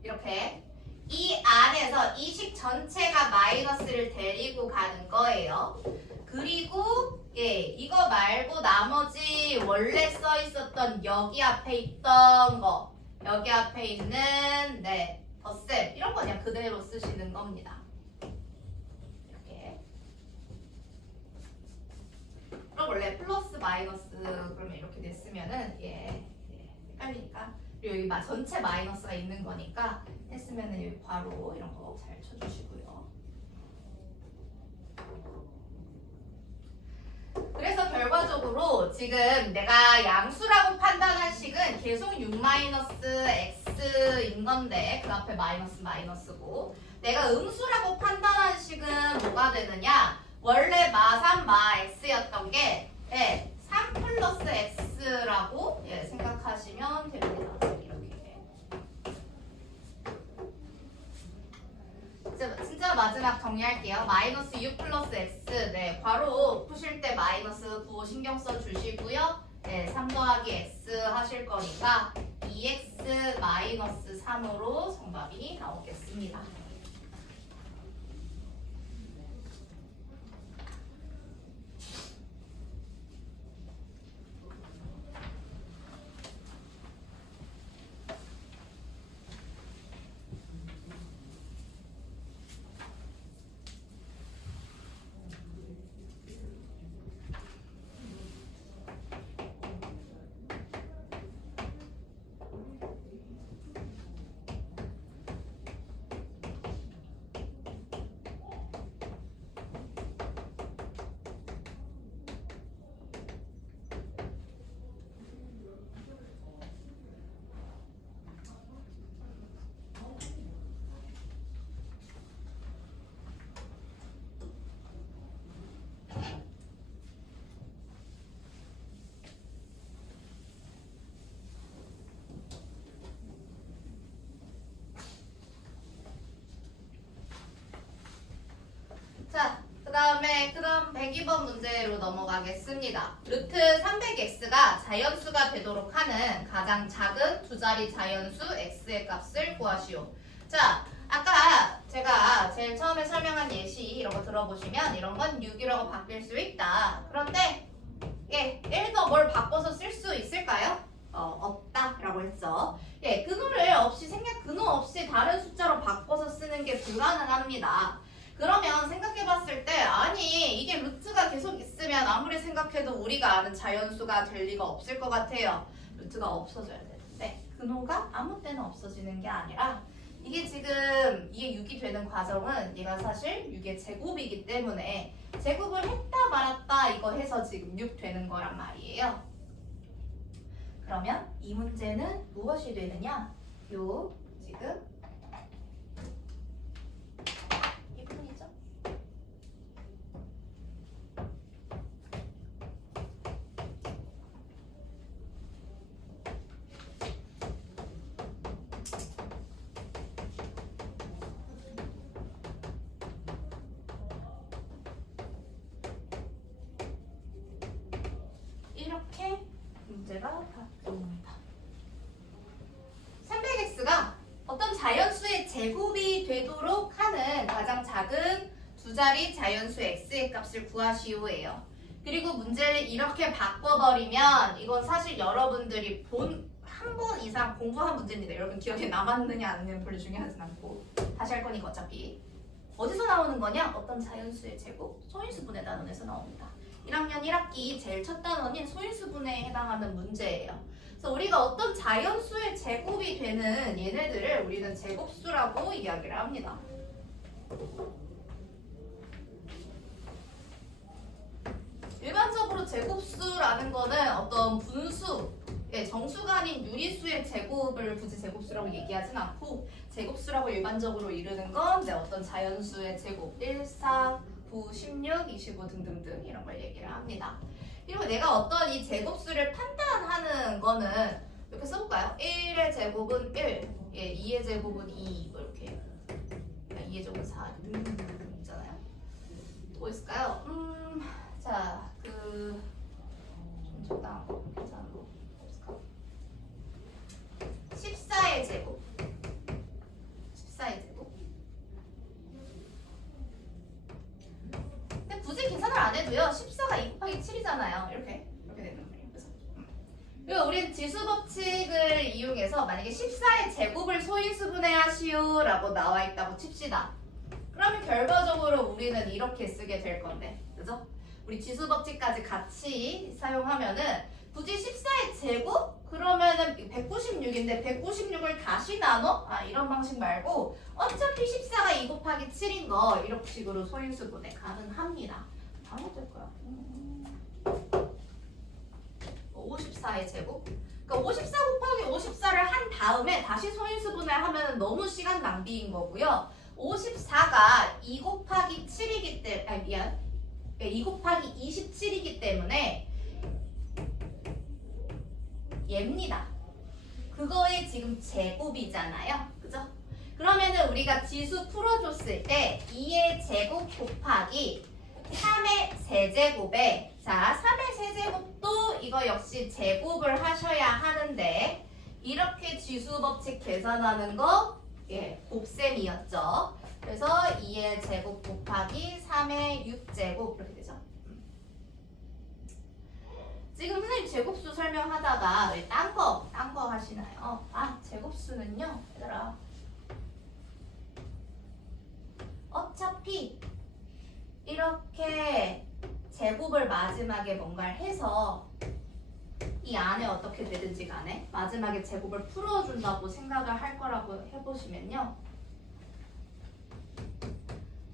이렇게 이 안에서 이 식 전체가 마이너스를 데리고 가는 거예요. 그리고 예, 이거 말고 나머지 원래 써 있었던 여기 앞에 있던 거 여기 앞에 있는 네 덧셈 이런 거 그냥 그대로 쓰시는 겁니다. 이렇게. 그럼 원래 플러스 마이너스 그러면 이렇게 됐으면은 예 헷갈리니까 그리고 여기 전체 마이너스가 있는 거니까 했으면은 여기 괄호 이런 거 잘 쳐주시고요. 그래서 결과적으로 지금 내가 양수라고 판단한 식은 계속 6-x인 건데 그 앞에 마이너스고 내가 음수라고 판단한 식은 뭐가 되느냐 원래 마3 마-x였던 게 3 플러스 x라고 생각하시면 됩니다. 이렇게 진짜 마지막 정리할게요. 마이너스 6 플러스 x 네 괄호 푸실 때 마이너스 9 신경 써 주시고요. 네, 3 더하기 x 하실 거니까 2x 마이너스 3으로 정답이 나오겠습니다. 그럼 102번 문제로 넘어가겠습니다. 루트 300x가 자연수가 되도록 하는 가장 작은 두 자리 자연수 x의 값을 구하시오. 자, 아까 제가 제일 처음에 설명한 예시 이런 거 들어보시면 이런 건 6이라고 바뀔 수 있다. 그런데 예, 예를 들어 뭘 바꿔서 쓸 수 있을까요? 없다라고 했죠. 예, 근호를 없이 근호 없이 다른 숫자로 바꿔서 쓰는 게 불가능합니다. 그러면 생각해봤을 때 아니 이게 루트가 계속 있으면 아무리 생각해도 우리가 아는 자연수가 될 리가 없을 것 같아요. 루트가 없어져야 되는데 근호가 아무 때나 없어지는 게 아니라 이게 지금 이게 6이 되는 과정은 얘가 사실 6의 제곱이기 때문에 제곱을 했다 말았다 이거 해서 지금 6 되는 거란 말이에요. 그러면 이 문제는 무엇이 되느냐? 요 지금 2분이죠? 이렇게 문제가 바뀝니다. 300x가 어떤 자연수의 제곱이 되도록 하는 가장 작은 두 자리 자연수 x의 값을 구하시오예요. 그리고 문제를 이렇게 바꿔버리면 이건 사실 여러분들이 한 번 이상 공부한 문제입니다. 여러분 기억에 남았느냐 안 남느냐 별로 중요하진 않고 다시 할 거니까 어차피 어디서 나오는 거냐? 어떤 자연수의 제곱 소인수분해 단원에서 나옵니다. 1학년 1학기 제일 첫 단원인 소인수분해에 해당하는 문제예요. 그래서 우리가 어떤 자연수의 제곱이 되는 얘네들을 우리는 제곱수라고 이야기를 합니다. 일반적으로 제곱수라는 거는 어떤 분수, 정수가 아닌 유리수의 제곱을 굳이 제곱수라고 얘기하진 않고 제곱수라고 일반적으로 이르는 건 어떤 자연수의 제곱 1, 4, 9, 16, 25 등등등 이런 걸 얘기를 합니다. 그리고 내가 어떤 이 제곱수를 판단하는 거는 이렇게 써볼까요? 1의 제곱은 1, 2의 제곱은 2, 뭐 이렇게 2의 제곱은 4 등등등 있잖아요. 또 있을까요? 자, 좀 적당한 거, 괜찮은 거 없을까? 14의 제곱 14의 제곱 근데 굳이 계산을 안 해도요 14가 2 곱하기 7이잖아요 이렇게 되는 거예요. 그리고 우린 지수법칙을 이용해서 만약에 14의 제곱을 소인수분해 하시오 라고 나와 있다고 칩시다. 그러면 결과적으로 우리는 이렇게 쓰게 될 건데 그죠? 우리 지수법칙까지 같이 사용하면은 굳이 14의 제곱? 그러면은 196인데 196을 다시 나눠? 이런 방식 말고 어차피 14가 2 곱하기 7인 거 이런 식으로 소인수분해 가능합니다. 다음 될 거야. 54의 제곱? 그러니까 54 곱하기 54를 한 다음에 다시 소인수분해 하면 너무 시간 낭비인 거고요. 54가 2 곱하기 7이기 때문에 2 곱하기 27이기 때문에 얘입니다. 그거의 지금 제곱이잖아요. 그죠? 그러면은 우리가 지수 풀어줬을 때 2의 제곱 곱하기 3의 세제곱에 자 3의 세제곱도 이거 역시 제곱을 하셔야 하는데 이렇게 지수법칙 계산하는 거 곱셈이었죠. 그래서 2의 제곱 곱하기 3의 6제곱 이렇게 되죠. 지금 선생님 제곱수 설명하다가 왜 딴 거 하시나요? 제곱수는요 얘들아 어차피 이렇게 제곱을 마지막에 뭔가를 해서 이 안에 어떻게 되든지 간에 마지막에 제곱을 풀어준다고 생각을 할 거라고 해보시면요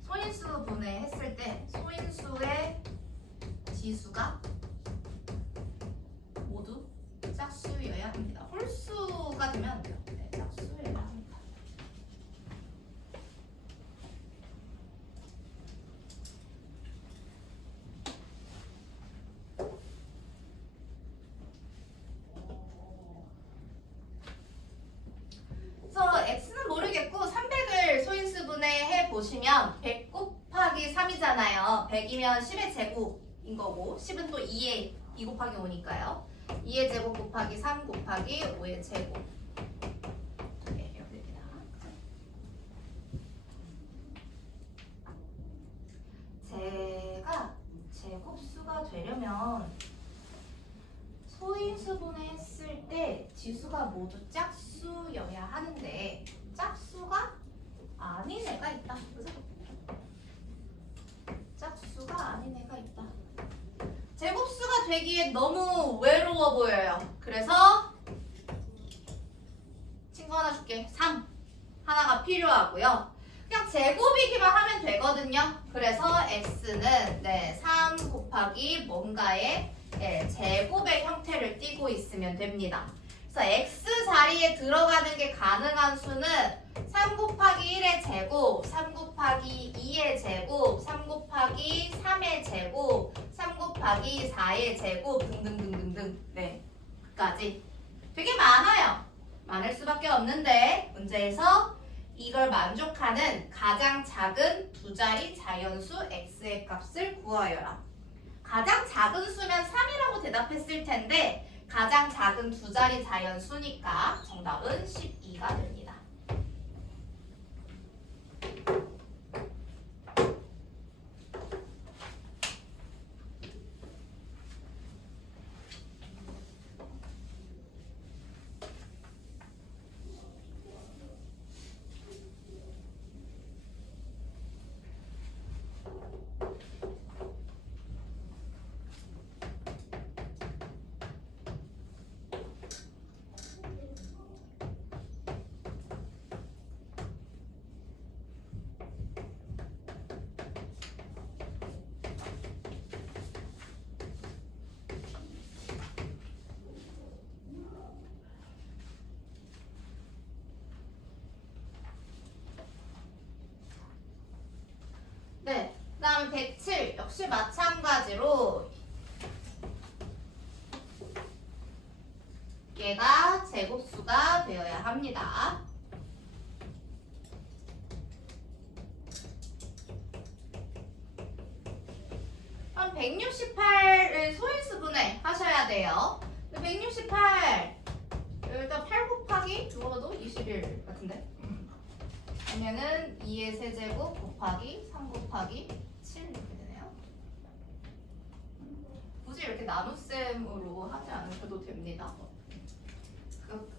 소인수 분해했을 때 소인수의 지수가 모두 짝수여야 합니다. 홀수가 되면 안 돼요. 짝수여야 합니다. 그래서 x는 모르겠고 300을 소인수분해 해보시면 100 곱하기 3이잖아요. 100이면 10의 제곱인 거고 10은 또 2의 2 곱하기 5니까요. 2의 제곱 곱하기 3 곱하기 5의 제곱 이렇게 됩니다. 제가 제곱수가 되려면 소인수분해 했을 때 지수가 모두 짝수여야 하는데 짝수가 아닌 애가 있다. 그죠? 짝수가 아닌 애가 있다. 제곱수가 되기에 너무 외로워 보여요. 그래서 줄게. 3 하나가 필요하고요. 그냥 제곱이기만 하면 되거든요. 그래서 x는 3 곱하기 뭔가의 제곱의 형태를 띠고 있으면 됩니다. 그래서 x 자리에 들어가는 게 가능한 수는 3 곱하기 1의 제곱, 3 곱하기 2의 제곱, 3 곱하기 3의 제곱, 3 곱하기 4의 제곱 등등등등등. 네, 까지 되게 많아요. 많을 수밖에 없는데 문제에서 이걸 만족하는 가장 작은 두 자리 자연수 x의 값을 구하여라. 가장 작은 수면 3이라고 대답했을 텐데 가장 작은 두 자리 자연수니까 정답은 12가 됩니다. 네, 그 다음 107 역시 마찬가지로 얘가 제곱수가 되어야 합니다. 그럼 168을 소인수분해 하셔야 돼요. 168 일단 8 곱하기 죽어도 21 같은데? 아니면은 2의 세제곱 곱하기 3 곱하기 7 이렇게 되네요. 굳이 이렇게 나눗셈으로 하지 않으셔도 됩니다.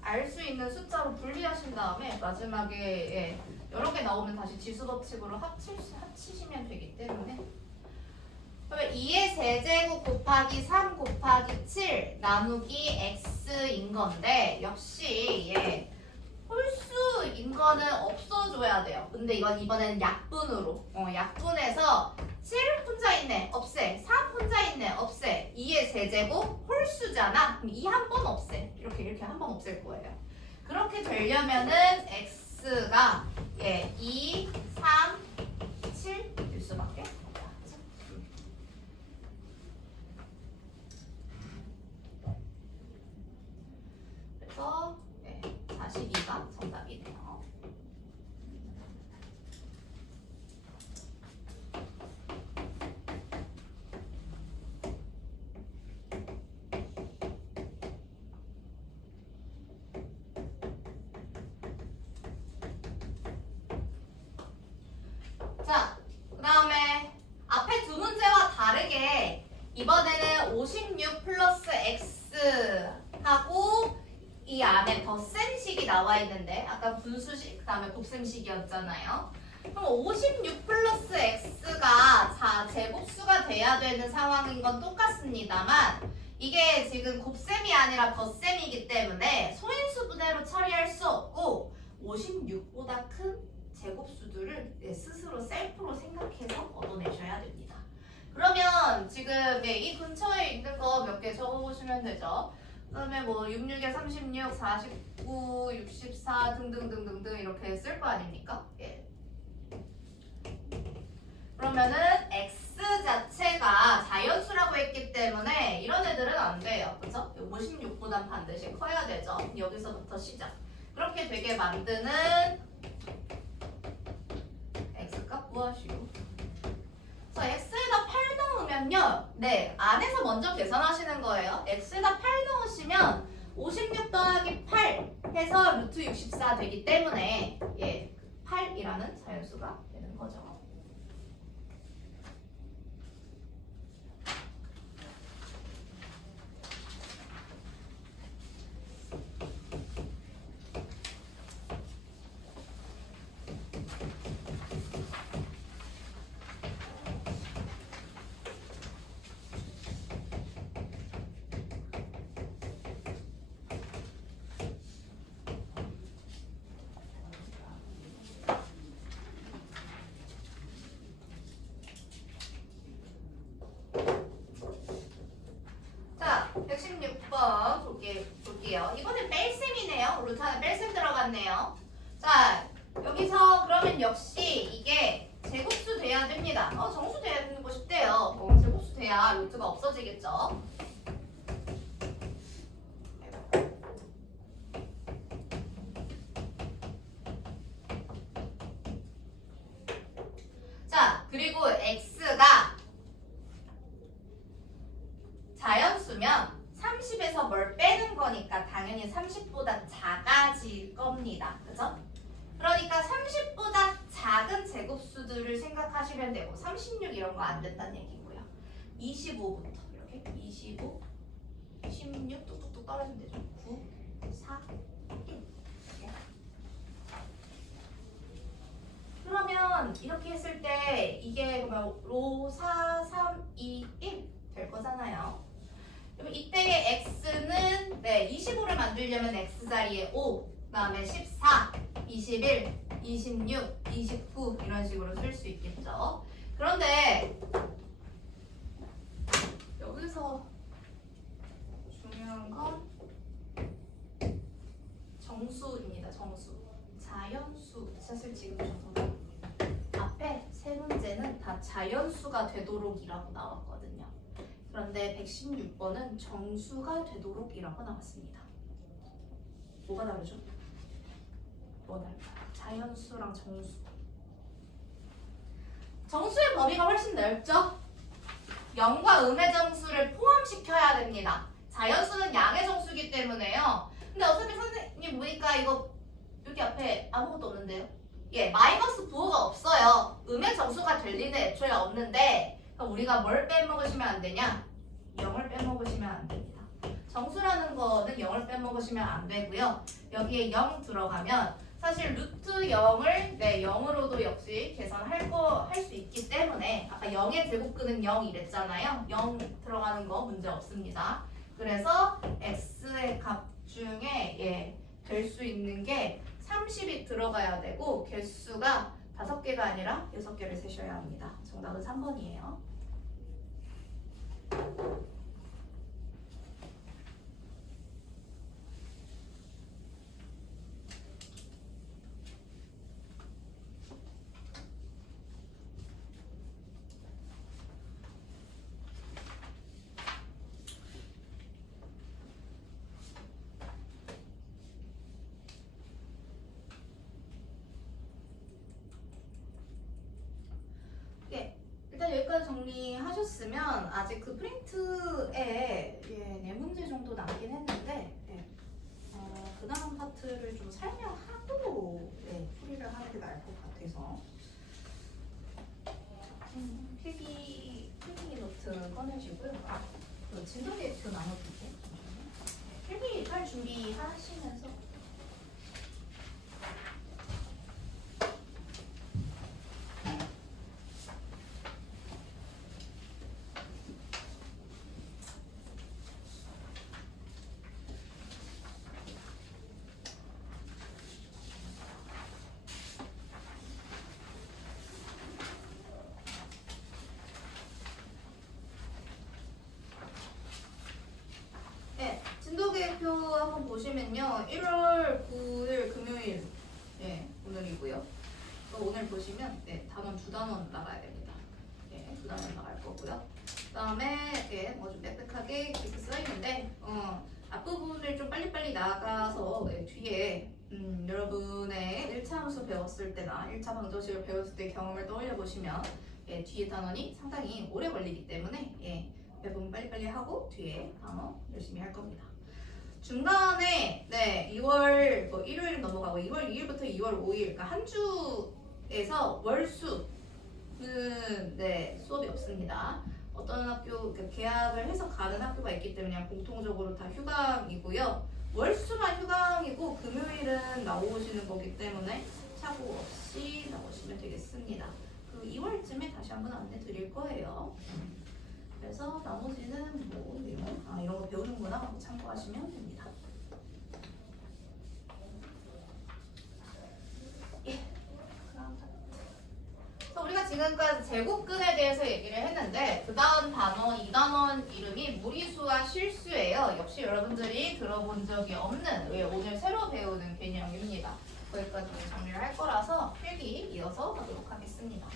알 수 있는 숫자로 분리하신 다음에 마지막에 여러 개 나오면 다시 지수법칙으로 합치시면 되기 때문에 그러면 2의 세제곱 곱하기 3 곱하기 7 나누기 x인 건데 역시 홀수인 거는 없어줘야 돼요. 근데 이건 이번에는 약분으로 약분해서 7 혼자 있네 없애, 3 혼자 있네 없애, 2의 세제곱 홀수잖아. 그럼 2 한 번 없애. 이렇게 한 번 없앨 거예요. 그렇게 되려면은 x가 2, 3, 7일 수밖에 없다. 그래서 42가 정답이네요. 자, 그 다음에 앞에 두 문제와 다르게 이번에는 56 플러스 x 하고 이 안에 덧셈식이 나와 있는데 아까 분수식, 그 다음에 곱셈식이었잖아요. 그럼 56 플러스 x가 제곱수가 돼야 되는 상황인 건 똑같습니다만 이게 지금 곱셈이 아니라 덧셈이기 때문에 소인수분해로 처리할 수 없고 56보다 큰 제곱수들을 스스로 셀프로 생각해서 얻어내셔야 됩니다. 그러면 지금 이 근처에 있는 거 몇 개 적어보시면 되죠. 그다음에 뭐 66에 36, 49, 64 등등등등등 이렇게 쓸 거 아닙니까? 그러면은 x 자체가 자연수라고 했기 때문에 이런 애들은 안 돼요. 그쵸? 56보단 반드시 커야 되죠. 여기서부터 시작. 그렇게 되게 만드는 x값 구하시오. 자, x에다 8 넣으면요. 안에서 먼저 계산하시는 거예요. x에다 8 넣으시면 56 더하기 8 해서 루트 64 되기 때문에 8이라는 자연수가 되는 거죠. 볼게요. 이번엔 뺄셈이네요. 루트 안에 뺄셈 들어갔네요. 자, 여기서 그러면 역시 이게 제곱수 돼야 됩니다. 정수 돼야 되는 거 싶대요. 제곱수 돼야 루트가 없어지겠죠. 자, 그리고 x가 자연수면 30에서 뭘 빼는 거니까 당연히 30보다 작아질 겁니다. 그죠? 그러니까 30보다 작은 제곱수들을 생각하시면 되고 36 이런 거 안 된다는 얘기고요. 25부터 이렇게 25, 16 뚝뚝뚝 떨어지면 되죠. 9, 4, 1 그러면 이렇게 했을 때 이게 그러면 로 4, 3, 2, 1 될 거잖아요. 그럼 이때의 x는 25를 만들려면 x 자리에 5, 그 다음에 14, 21, 26, 29 이런 식으로 쓸 수 있겠죠. 그런데 여기서 중요한 건 정수입니다. 정수. 자연수. 사실 지금 저도 앞에 세 문제는 다 자연수가 되도록이라고 나왔거든요. 그런데 116번은 정수가 되도록이라고 나왔습니다. 뭐가 다르죠? 뭐가 다를까요? 자연수랑 정수. 정수의 범위가 훨씬 넓죠? 0과 음의 정수를 포함시켜야 됩니다. 자연수는 양의 정수이기 때문에요. 근데 어차피 선생님 보니까 이거 여기 앞에 아무것도 없는데요? 마이너스 부호가 없어요. 음의 정수가 될 리는 애초에 없는데 그럼 우리가 뭘 빼먹으시면 안 되냐? 0을 빼먹으시면 안 됩니다. 정수라는 거는 0을 빼먹으시면 안 되고요. 여기에 0 들어가면 사실 루트 0을 0으로도 역시 계산할 수 있기 때문에 아까 0의 제곱근은 0 이랬잖아요. 0 들어가는 거 문제 없습니다. 그래서 x의 값 중에 될 수 있는 게 30이 들어가야 되고 개수가 5개가 아니라 6개를 세셔야 합니다. 정답은 3번이에요. 일단 여기까지 정리하셨으면 아직 그 프린트에 4문제 정도 남긴 했는데 그 다음 파트를 좀 설명하고 풀이를 하는 게 나을 것 같아서 필기 노트 꺼내시고요. 진도계표 나눠줄게요. 필기 잘 준비하시면서 진도계표 한번 보시면요. 1월 9일 금요일 오늘이고요. 오늘 보시면 단원 2단원 나가야 됩니다. 2단원 나갈 거고요. 그 다음에 뭐 좀 빽빽하게 이렇게 써있는데 앞부분을 좀 빨리빨리 나가서 뒤에 여러분의 1차 함수 배웠을 때나 1차 방정식을 배웠을 때 경험을 떠올려 보시면 뒤에 단원이 상당히 오래 걸리기 때문에 배분 빨리빨리 하고 뒤에 단원 열심히 할 겁니다. 중간에 2월 일요일 넘어가고 2월 2일부터 2월 5일 그러니까 한 주에서 월수는 수업이 없습니다. 어떤 학교 계약을 해서 가는 학교가 있기 때문에 그냥 공통적으로 다 휴강이고요. 월수만 휴강이고 금요일은 나오시는 거기 때문에 사고 없이 나오시면 되겠습니다. 그 2월쯤에 다시 한번 안내 드릴 거예요. 그래서 나머지는 뭐 이런 거 배우는구나 하고 참고하시면 됩니다. 그래서 우리가 지금까지 제곱근에 대해서 얘기를 했는데 있는데 그 다음 단어, 이 단원 이름이 무리수와 실수예요. 역시 여러분들이 들어본 적이 없는 오늘 새로 배우는 개념입니다. 거기까지 정리를 할 거라서 필기 이어서 하도록 하겠습니다.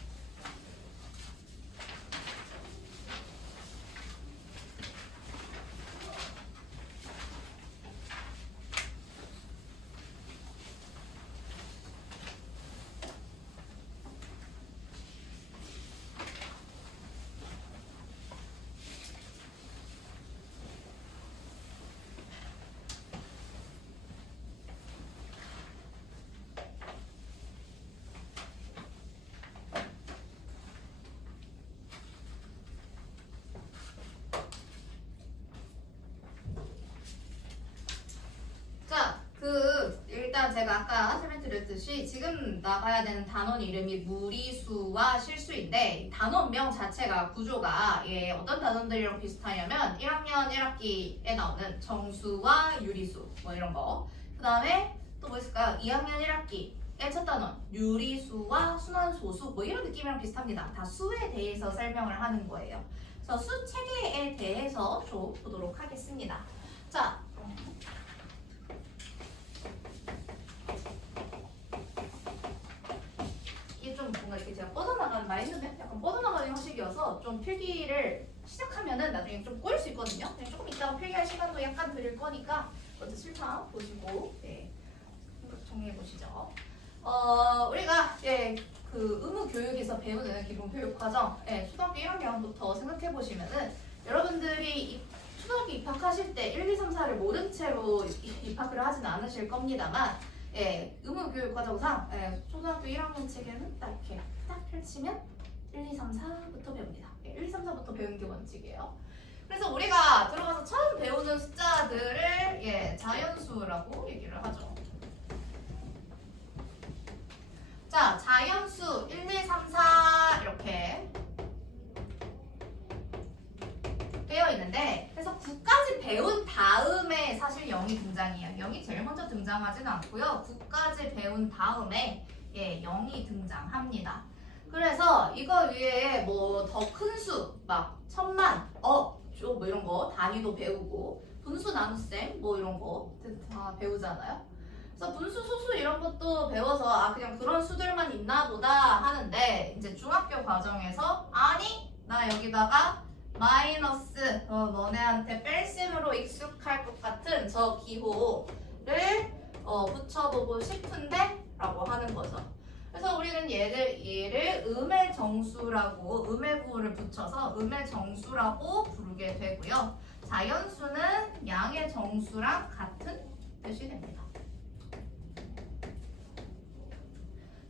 일단 제가 아까 설명드렸듯이 지금 나가야 되는 단원 이름이 무리수와 실수인데 단원명 자체가 구조가 어떤 단원들이랑 비슷하냐면 1학년 1학기에 나오는 정수와 유리수 뭐 이런 거. 그 다음에 또 뭐 있을까요? 2학년 1학기의 첫 단원 유리수와 순환소수 뭐 이런 느낌이랑 비슷합니다. 다 수에 대해서 설명을 하는 거예요. 그래서 수 체계에 대해서 좀 보도록 하겠습니다. 자. 좀 뭔가 이렇게 제가 뻗어나가는 마인드맵 약간 뻗어나가는 형식이어서 좀 필기를 시작하면은 나중에 좀 꼬일 수 있거든요. 조금 이따가 필기할 시간도 약간 드릴 거니까 먼저 실판 보시고 정리해 보시죠. 우리가 그 의무 교육에서 배우는 기본 교육 과정 초등학교 1학년부터 생각해 보시면은 여러분들이 초등학교 입학하실 때 1, 2, 3, 4를 모른 채로 입학을 하진 않으실 겁니다만 의무교육과정상 초등학교 1학년 책에는 딱 이렇게 딱 펼치면 1, 2, 3, 4부터 배웁니다. 1, 2, 3, 4부터 배우는 게 원칙이에요. 그래서 우리가 들어가서 처음 배우는 숫자들을 자연수라고 얘기를 하죠. 자, 자연수 1, 2, 3, 4 이렇게 되어 있는데 그래서 9까지 배운 다음에 사실 0이 등장해요. 0이 제일 먼저 등장하진 않고요. 9까지 배운 다음에 0이 등장합니다. 그래서 이거 위에 뭐 더 큰 수, 막 천만, 뭐 이런 거 단위도 배우고 분수 나눗셈 뭐 이런 거 다 배우잖아요. 그래서 분수, 소수 이런 것도 배워서 그냥 그런 수들만 있나 보다 하는데 이제 중학교 과정에서 아니 나 여기다가 마이너스 너네한테 뺄셈으로 익숙할 것 같은 저 기호를 붙여보고 싶은데 라고 하는 거죠. 그래서 우리는 얘를 음의 정수라고 음의 구호를 붙여서 음의 정수라고 부르게 되고요. 자연수는 양의 정수랑 같은 뜻이 됩니다.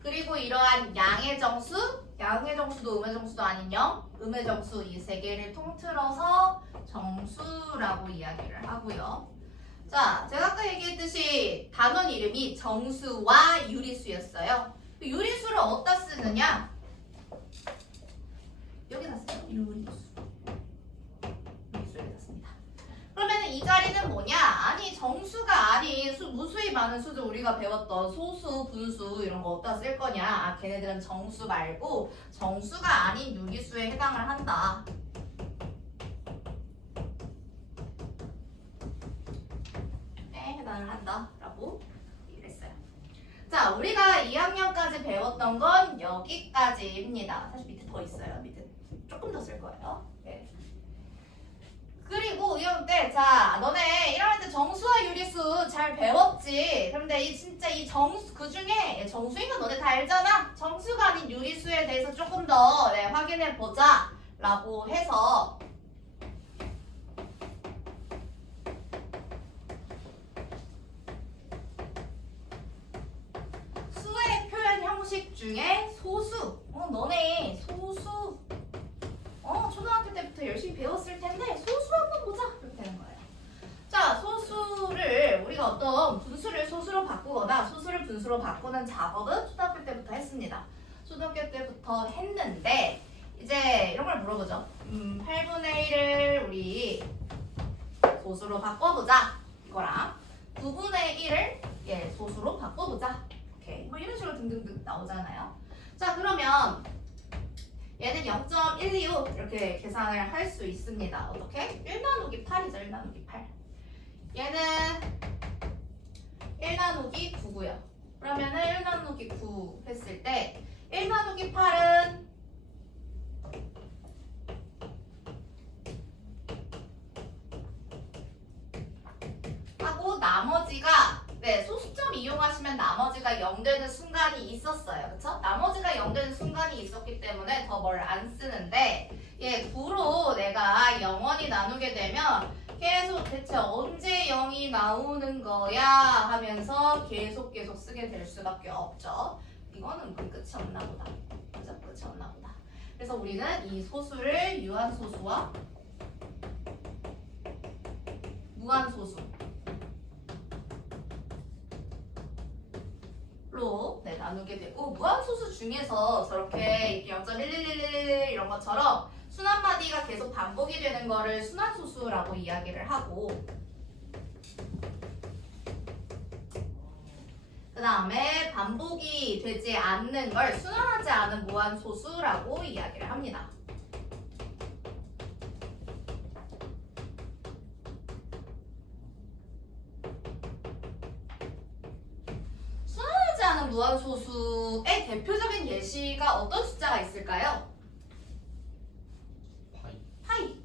그리고 이러한 양의 정수, 양의 정수도 음의 정수도 아닌 0, 음의 정수 이 세 개를 통틀어서 정수라고 이야기를 하고요. 자, 제가 아까 얘기했듯이 단원 이름이 정수와 유리수였어요. 유리수를 어디다 쓰느냐? 여기다 써요. 유리수. 유리수를 씁니다. 그러면 이 자리는 뭐냐? 아니 정수가 아닌 무수히 많은 수들 우리가 배웠던 소수, 분수 이런 거 어디다 쓸 거냐? 걔네들은 정수 말고 정수가 아닌 유리수에 해당을 한다. 해당을 한다라고 얘기를 했어요. 자, 우리가 2학년까지 배웠던 건 여기까지입니다. 사실 밑에 더 있어요. 밑에 조금 더 쓸 거예요. 그리고 2학년 때, 자, 너네 1학년 때 정수와 유리수 잘 배웠지? 그런데 진짜 이 정수, 그 중에 정수인 건 너네 다 알잖아? 정수가 아닌 유리수에 대해서 조금 더 확인해 보자. 라고 해서 수의 표현 형식 중에 소수. 너네 소수. 초등학교 때부터 열심히 배웠을 텐데 소수 한번 보자. 이렇게 되는 거예요. 자, 소수를 우리가 어떤 분수를 소수로 바꾸거나 소수를 분수로 바꾸는 작업은 초등학교 때부터 했습니다. 초등학교 때부터 했는데 이제 이런 걸 물어보죠. 8분의 1을 우리 소수로 바꿔보자. 이거랑 9분의 1을 소수로 바꿔보자. 이렇게 뭐 이런 식으로 등등등 나오잖아요. 자, 그러면 얘는 0.125 이렇게 계산을 할 수 있습니다. 어떻게? 1 나누기 8이죠. 1 나누기 8. 얘는 1 나누기 9고요. 그러면은 1 나누기 9 했을 때 1 나누기 8은 하고 나머지가 소수점 이용하시면 나머지가 0 되는 순간이 있었어요. 그쵸? 나머지가 0 되는 순간이 있었기 때문에 더 뭘 안 쓰는데 9로 내가 영원히 나누게 되면 계속 대체 언제 0이 나오는 거야 하면서 계속 쓰게 될 수밖에 없죠. 이거는 끝이 없나 보다. 그죠? 끝이 없나 보다. 그래서 우리는 이 소수를 유한소수와 무한소수 로 나누게 되고 무한소수 중에서 저렇게 0.11111 이런 것처럼 순환마디가 계속 반복이 되는 거를 순환소수라고 이야기를 하고 그 다음에 반복이 되지 않는 걸 순환하지 않은 무한소수라고 이야기를 합니다. 하는 무한소수의 대표적인 예시가 어떤 숫자가 있을까요? 파이.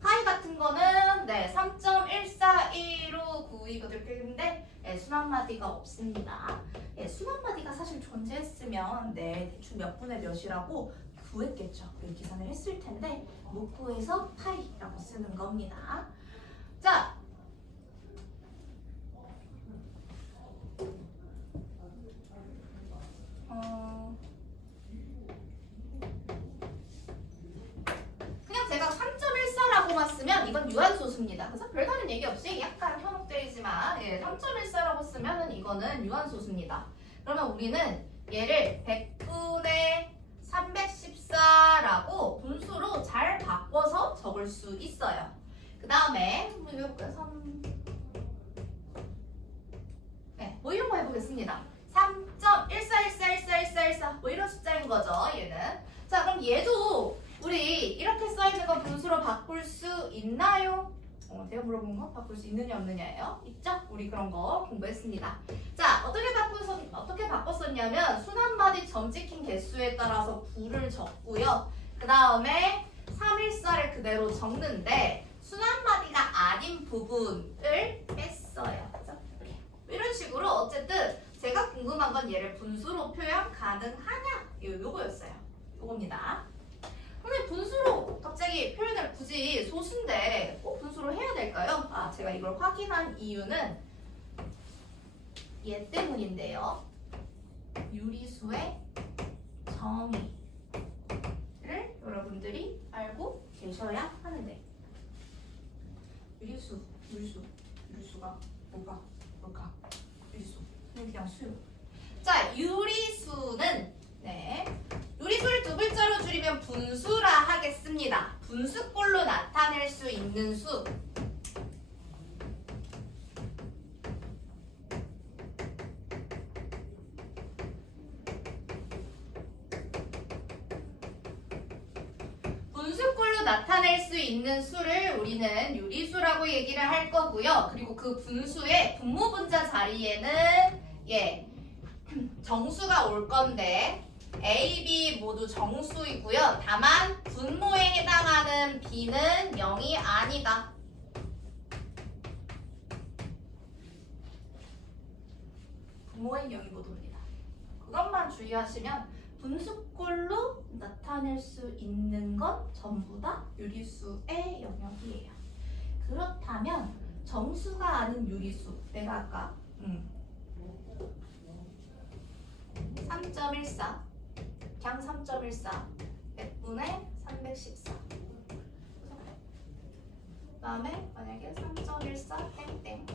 파이 같은 거는 3.141로 구입을 했는데 순환마디가 없습니다. 순환마디가 사실 존재했으면 대충 몇 분의 몇이라고 구했겠죠. 계산을 했을 텐데 못 구해서 파이라고 쓰는 겁니다. 자. 그냥 제가 3.14라고만 쓰면 이건 유한소수입니다. 그래서 별다른 얘기 없이 약간 현혹되지만 3.14라고 쓰면 이거는 유한소수입니다. 그러면 우리는 얘를 100분의 314라고 분수로 잘 바꿔서 적을 수 있어요. 그 다음에 뭐 이런 거 해보겠습니다. 3.14141414 뭐 이런 숫자인 거죠, 얘는. 자, 그럼 얘도 우리 이렇게 써있는 거 분수로 바꿀 수 있나요? 제가 물어본 거 바꿀 수 있느냐 없느냐예요. 있죠? 우리 그런 거 공부했습니다. 자, 어떻게 바꿨었냐면 순환마디 점 찍힌 개수에 따라서 9를 적고요. 그 다음에 314를 그대로 적는데 순환마디가 아닌 부분을 뺐어요. 그죠? 이런 식으로 어쨌든 제가 궁금한 건 얘를 분수로 표현 가능하냐? 요거였어요. 요겁니다. 근데 분수로 갑자기 표현을 굳이 소수인데 꼭 분수로 해야 될까요? 제가 이걸 확인한 이유는 얘 때문인데요. 유리수의 정의를 여러분들이 알고 계셔야 하는데 유리수가 뭘까? 유리수 그냥 수요. 자, 유리수는 유리수를 두 글자로 줄이면 분수라 하겠습니다. 분수꼴로 나타낼 수 있는 수. 분수꼴로 나타낼 수 있는 수를 우리는 유리수라고 얘기를 할 거고요. 그리고 그 분수의 분모분자 자리에는 정수가 올 건데 A, B 모두 정수이고요. 다만 분모에 해당하는 B는 0이 아니다. 분모엔 0이 못 옵니다. 그것만 주의하시면 분수꼴로 나타낼 수 있는 건 전부 다 유리수의 영역이에요. 그렇다면 정수가 아닌 유리수, 내가 아까 3.14 그냥 3.14 100분의 314 그 다음에 만약에 3.14 땡땡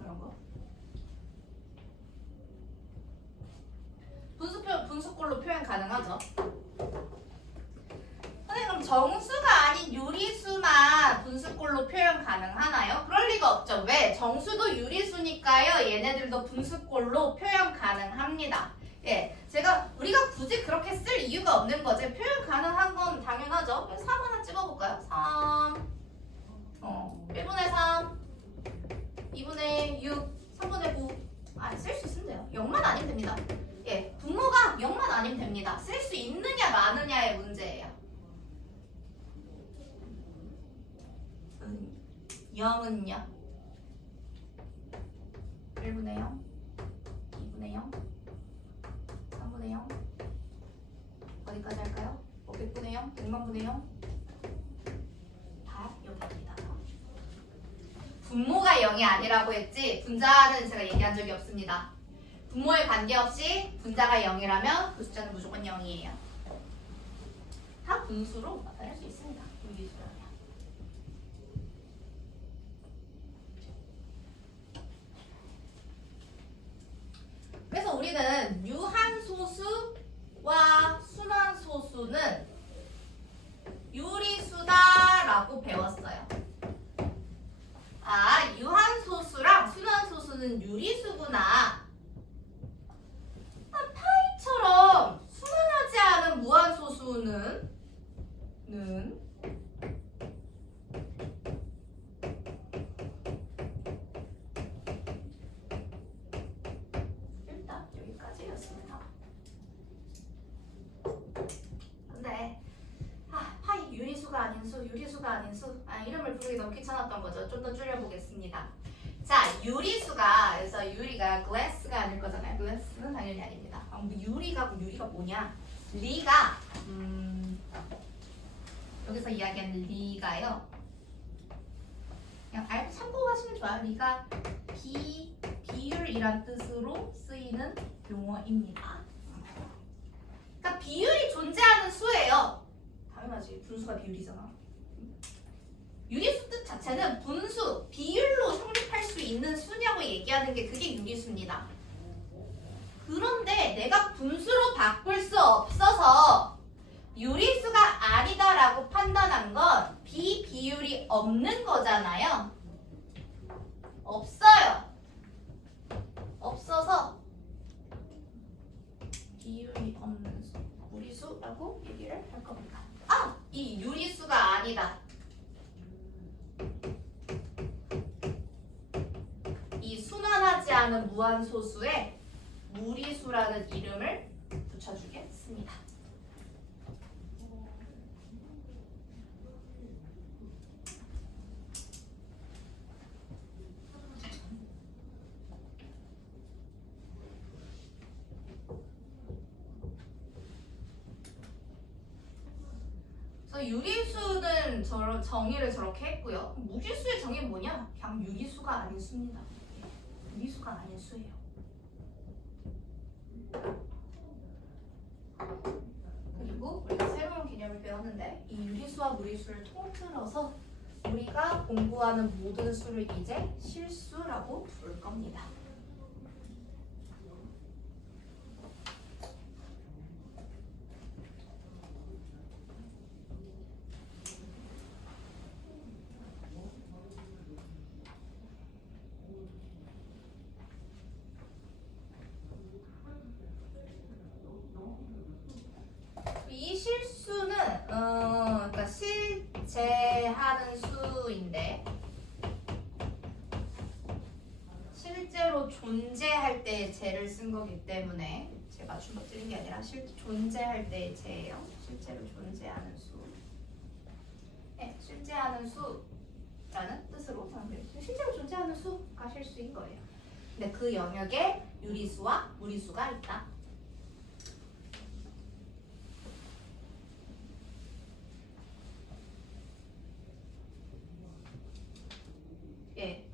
이런 거 분수꼴로 표현 가능하죠. 선생님 그럼 정수가 아닌 유리수만 분수꼴로 표현 가능하나요? 그럴 리가 없죠. 왜? 정수도 유리수니까요. 얘네들도 분수꼴로 표현 가능합니다. 예, 우리가 굳이 그렇게 쓸 이유가 없는 거지. 표현 가능한 건 당연하죠. 3 하나 찍어볼까요? 3 1분의 3 2분의 6 3분의 9 쓸 수 있으면 돼요. 0만 아니면 됩니다. 예, 분모가 0만 아니면 됩니다. 쓸 수 있느냐 마느냐의 문제예요. 0은요? 1분의 0 2분의 0 3분의 0 어디까지 할까요? 500분의 0 100만분의 0 다 여기입니다. 분모가 0이 아니라고 했지 분자는 제가 얘기한 적이 없습니다. 분모에 관계없이 분자가 0이라면 그 숫자는 무조건 0이에요. 다 분수로 나타낼 수 있습니다. 분리수라면. 그래서 우리는 유한소수와 순환소수는 유리수다라고 배웠어요. 유한소수랑 순환소수는 유리수구나. 파이처럼 순환하지 않은 무한소수는 일단 여기까지였습니다. 근데 파이 유리수가 아닌 수, 유리수가 아닌 수. 이름을 부르기 너무 귀찮았던 거죠. 좀 더 줄여보겠습니다. 자, 유리수가, 그래서 유리가 glass가 아닐 거잖아요. glass는 당연히 아닙니다. 유리가 뭐냐? 리가, 여기서 이야기하는 리가요. 그냥 알고 참고하시면 좋아요. 리가 비율이란 뜻으로 쓰이는 용어입니다. 그러니까 비율이 존재하는 수예요. 당연하지. 분수가 비율이잖아. 유리수 뜻 자체는 분수, 비율로 성립할 수 있는 수냐고 얘기하는 게 그게 유리수입니다. 그런데 내가 분수로 바꿀 수 없어서 유리수가 아니다라고 판단한 건 비비율이 없는 거잖아요. 없어요. 없어서 비율이 없는 수, 무리수라고 얘기를 할 겁니다. 이 유리수가 아니다. 이 순환하지 않은 무한소수에 무리수라는 이름을 붙여주겠습니다. 유리수는 정의를 저렇게 했고요. 무리수의 정의는 뭐냐? 그냥 유리수가 아닌 수입니다. 유리수가 아닌 수예요. 그리고 우리가 새로운 개념을 배웠는데 이 유리수와 무리수를 통틀어서 우리가 공부하는 모든 수를 이제 실수라고 부를 겁니다. 이 실수는 그러니까 실제하는 수인데 실제로 존재할 때의 제를 쓴 거기 때문에 제 맞춤법 쓰는 게 아니라 존재할 때의 제예요. 실제로 존재하는 수. 네, 실제하는 수라는 뜻으로 실제로 존재하는 수가 실수인 거예요. 근데 그 영역에 유리수와 무리수가 있다.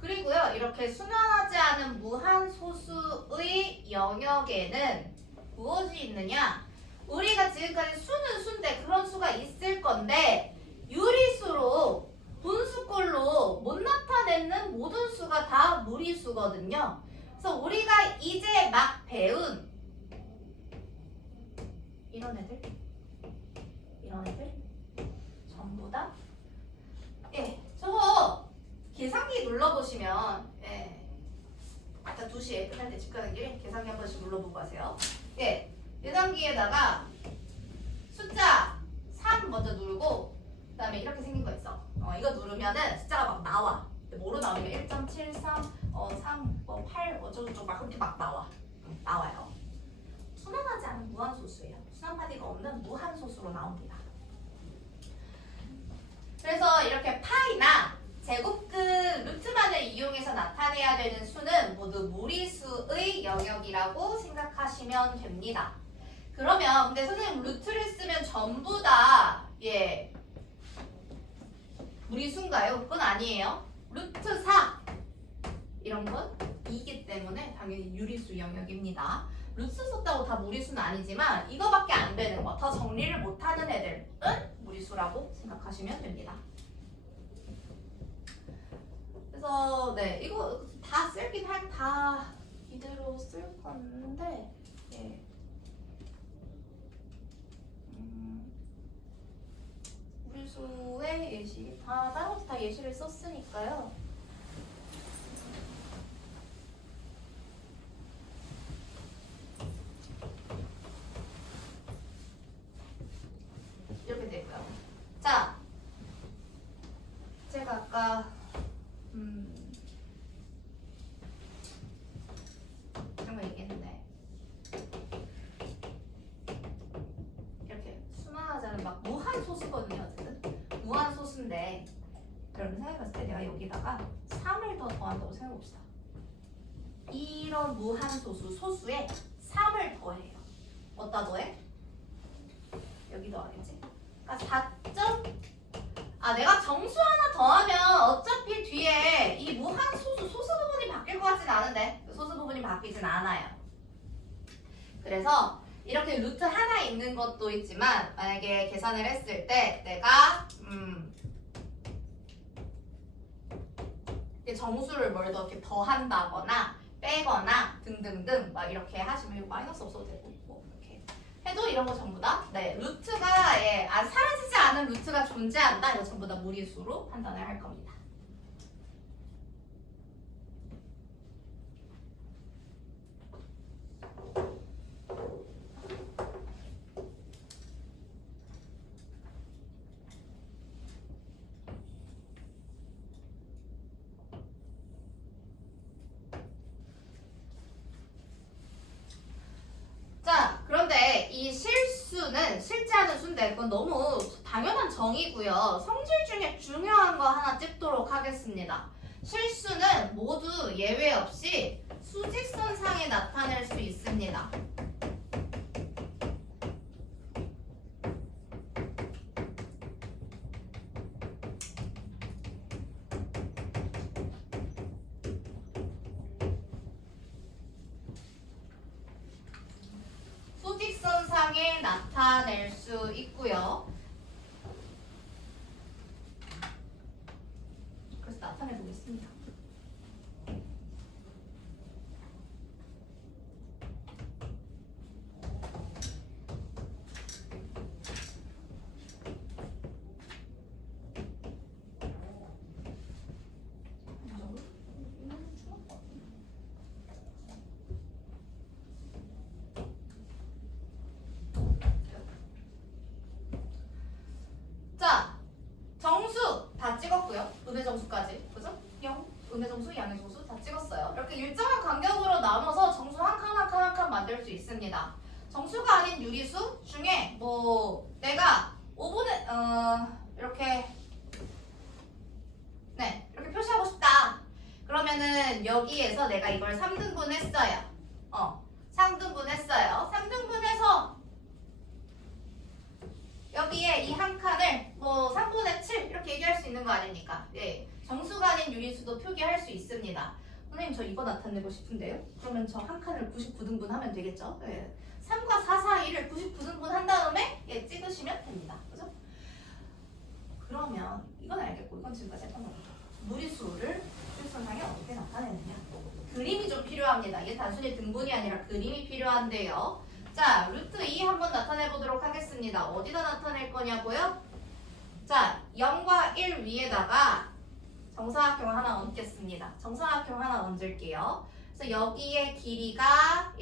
그리고요, 이렇게 순환하지 않은 무한소수의 영역에는 무엇이 있느냐? 우리가 지금까지 수는 수인데 그런 수가 있을 건데 유리수로 분수꼴로 못 나타내는 모든 수가 다 무리수거든요. 그래서 우리가 이제 막 배운 이런 애들 전부 다 눌러보고 하세요. 예, 계산기에다가 숫자 3 먼저 누르고 그 다음에 이렇게 생긴 거 있어. 이거 누르면은 숫자가 막 나와. 뭐로 나오냐면 1.73, 3, 8 어쩌고저쩌고 막 그렇게 막 나와요. 순환하지 않은 무한소수예요. 순환파디가 없는 무한소수로 나옵니다. 그래서 이렇게 파이나 제곱근 루트만을 이용해서 나타내야 되는 수는 모두 무리수의 영역이라고 생각하시면 됩니다. 그러면 근데 선생님 루트를 쓰면 전부 다 무리수인가요? 그건 아니에요. 루트 4 이런 건 2이기 때문에 당연히 유리수 영역입니다. 루트 썼다고 다 무리수는 아니지만 이거밖에 안 되는 거, 더 정리를 못하는 애들은 무리수라고 생각하시면 됩니다. 그래서 네 이거 다 쓸긴 다 이대로 쓸 건데 무리수의 예시 다른 것도 다 예시를 썼으니까요. 이렇게 되고요. 자, 제가 아까 이런 거 얘기했는데 이렇게 순환하자는 막 무한 소수거든요. 어쨌든 무한 소수인데 여러분 생각해봤을 때 내가 여기다가 3을 더 더한다고 생각해봅시다. 이런 무한 소수에 3을 더해요. 어디다 더해? 여기 더하겠지? 그러니까 4점 내가 정수 하나 더하면 어차피 뒤에 이 무한 소수 부분이 바뀔 것 같진 않은데 소수 부분이 바뀌진 않아요. 그래서 이렇게 루트 하나 있는 것도 있지만 만약에 계산을 했을 때 내가 정수를 뭘 더 이렇게 더한다거나 빼거나 등등등 막 이렇게 하시면 이거 마이너스 없어도 되고 뭐 이렇게 해도 이런 거 전부 다 루트가 사라지지 않은 루트가 존재한다. 이거 전부 다 무리수로 판단을 할 겁니다. 그런데 이 실수는 실제하는 수인데 그건 너무 당연한 정의고요. 성질 중에 중요한 거 하나 찝도록 하겠습니다. 실수는 모두 예외 없이 수직선상에 나타낼 수 있습니다. 수직선상에 나타낼 수 있고요. 그래서 나타내 보겠습니다. 자, 정수 다 찍었고요. 음의 정수까지. 그죠? 음의 정수, 양의 정수 다 찍었어요. 이렇게 일정한 간격으로 나눠서 정수 한 칸 만들 수 있습니다. 정수가 아닌 유리수 중에 내가 5분의 이렇게 이렇게 표시하고 싶다. 그러면은 여기에서 내가 이걸 3등분 했어요. 3등분 했어요. 3등분해서 여기에 이 한 칸을 3분의 7 이렇게 얘기할 수 있는 거 아닙니까? 정수가 아닌 유리수도 표기할 수 있습니다. 선생님 저 이거 나타내고 싶은데요? 그러면 저 한 칸을 99등분 하면 되겠죠? 3과 4 사이를 99등분 한 다음에 찍으시면 됩니다. 그죠? 그러면 이건 알겠고 이건 지금까지 했던 겁니다. 무리수를 실선상에 어떻게 나타내느냐? 그림이 좀 필요합니다. 이게 단순히 등분이 아니라 그림이 필요한데요. 자, 루트 2 한번 나타내 보도록 하겠습니다. 어디다 나타낼 거냐고요? 자, 0과 1 위에다가 정사각형 하나 얹겠습니다. 정사각형 하나 얹을게요. 그래서 여기에 길이가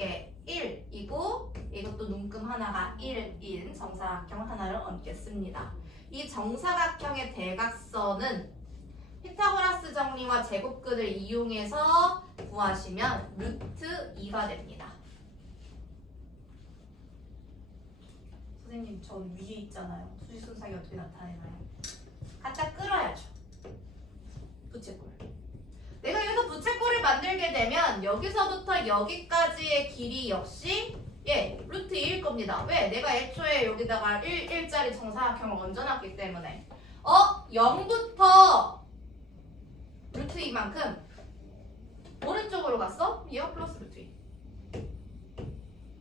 1이고 이것도 눈금 하나가 1인 정사각형 하나를 얹겠습니다. 이 정사각형의 대각선은 피타고라스 정리와 제곱근을 이용해서 구하시면 루트 2가 됩니다. 선생님 전 위에 있잖아요. 수직선상이 어떻게 나타내나요? 갖다 끌어야죠. 부채꼴. 내가 여기서 부채꼴을 만들게 되면 여기서부터 여기까지의 길이 역시 루트 2일 겁니다. 왜? 내가 애초에 여기다가 1짜리 정사각형을 얹어놨기 때문에 0부터 루트 2만큼 오른쪽으로 갔어? 2요? 플러스 루트 2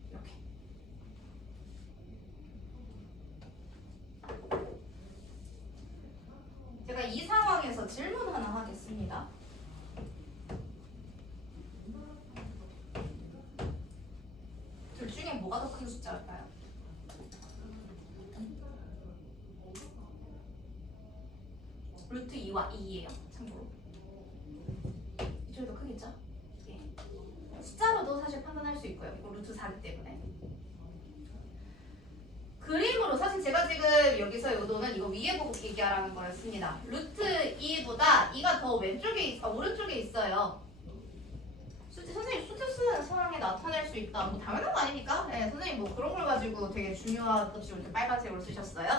이렇게. 제가 이 상황에서 질문 하나 하겠습니다. 둘 중에 뭐가 더 큰 숫자일까요? 루트 2와 2예요. 참고로. 이쪽이 더 크겠죠? 예. 숫자로도 사실 판단할 수 있고요. 이거 루트 4기 때문에. 그림으로 사실 제가 지금 여기서 요도는 이거 위에 보고 얘기하라는 거였습니다. 루트 2보다 2가 더 오른쪽에 있어요. 선생님 수직수는 상황에 나타낼 수 있다. 뭐 당연한 거 아닙니까? 네, 선생님 뭐 그런 걸 가지고 되게 중요한 것이 이렇게 빨간색으로 쓰셨어요.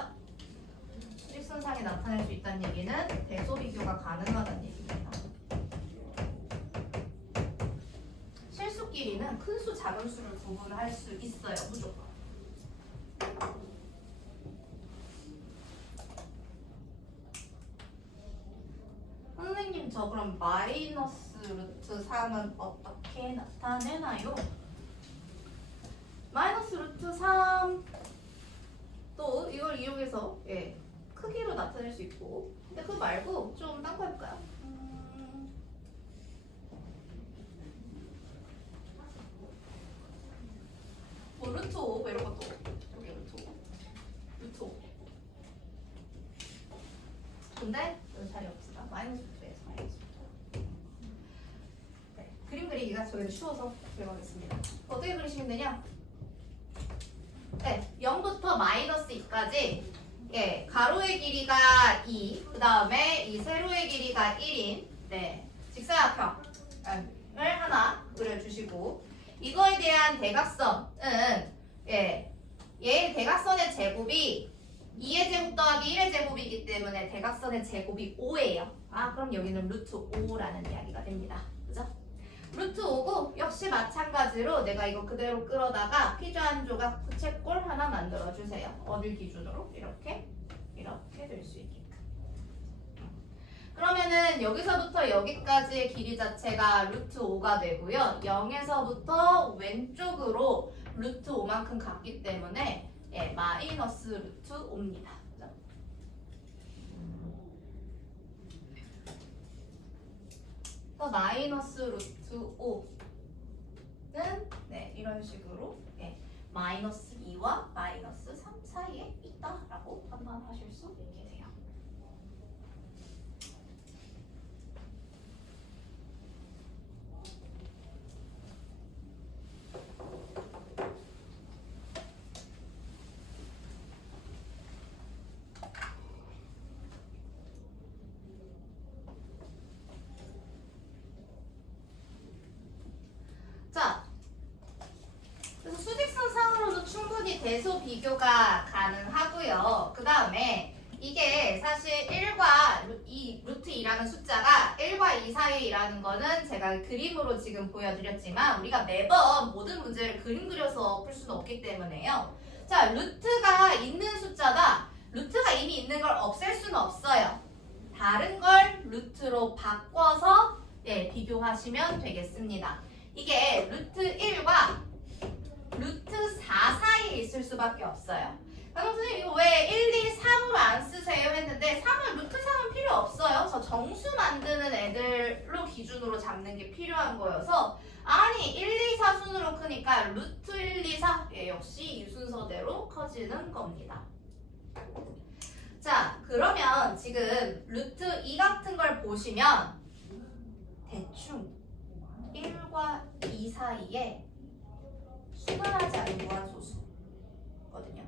수직선상에 나타낼 수 있다는 얘기는 대소 비교가 가능하다는 얘기입니다. 실수끼리는 큰 수, 작은 수를 구분할 수 있어요. 무조건. 선생님 저 그럼 마이너스 루트 3은 어떻게 나타내나요? 마이너스 루트 3 또 이걸 이용해서 크기로 나타낼 수 있고 근데 그거 말고 좀 딴 거 해볼까요? 뭐 루트 5 뭐 이런 것도 여기 루트 5 근데 여기 자리 없으다. 마이너스 루트에서 마이너스 루트. 네, 그림 그리기가 저희는 쉬워서 들어가겠습니다. 어떻게 그리시면 되냐? 네, 0부터 마이너스 2까지 가로의 길이가 2, 그 다음에 이 세로의 길이가 1인 직사각형을 하나 그려주시고 이거에 대한 대각선은 얘의 대각선의 제곱이 2의 제곱 더하기 1의 제곱이기 때문에 대각선의 제곱이 5예요. 그럼 여기는 루트 5라는 이야기가 됩니다. 그죠? 루트 5고 역시 마찬가지로 내가 이거 그대로 끌어다가 필요한 조각 부채꼴 하나 만들어주세요. 어딜 기준으로? 이렇게 될 수 있게끔. 그러면은 여기서부터 여기까지의 길이 자체가 루트 5가 되고요. 0에서부터 왼쪽으로 루트 5만큼 갔기 때문에 마이너스 루트 5입니다. 그죠? 마이너스 루트 5는 이런 식으로 마이너스 2와 마이너스 3 사이에 있다라고 판단하실 수 계세요. 자, 그래서 수직선상으로도 충분히 대소 비교가 가능하고요. 그 다음에 이게 사실 1과 루트 2라는 숫자가 1과 2 사이에 일하는 거는 제가 그림으로 지금 보여드렸지만 우리가 매번 모든 문제를 그림 그려서 풀 수는 없기 때문에요. 자, 루트가 있는 숫자다. 루트가 이미 있는 걸 없앨 수는 없어요. 다른 걸 루트로 바꿔서 비교하시면 되겠습니다. 이게 루트 1과 루트 4 사이에 있을 수밖에 없어요. 그럼 선생님 이거 왜 1, 2, 3으로 안 쓰세요? 했는데 3은 루트 3은 필요 없어요. 저 정수 만드는 애들로 기준으로 잡는 게 필요한 거여서 아니 1, 2, 4 순으로 크니까 루트 1, 2, 4 역시 이 순서대로 커지는 겁니다. 자, 그러면 지금 루트 2 같은 걸 보시면 대충 1과 2 사이에 순환하지 않은 무한소수거든요.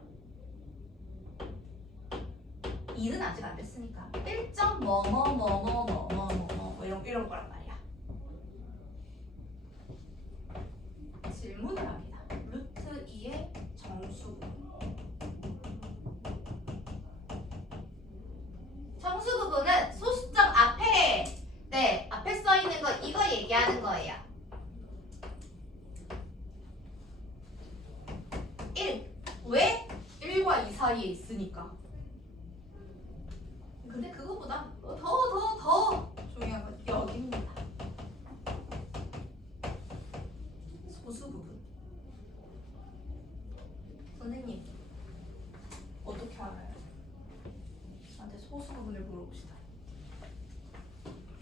2는 아직 안 됐으니까 1점 뭐뭐 이런 거란 말이야. 질문을 합니다. 루트 2의 정수부분. 정수부분은 소수점 앞에 앞에 써 있는 거 이거 얘기하는 거예요. 1. 왜? 1과 2 사이에 있으니까. 근데 그거보다 더 중요한 건 여기입니다. 소수 부분. 선생님 어떻게 알아요? 저한테 소수 부분을 물어봅시다.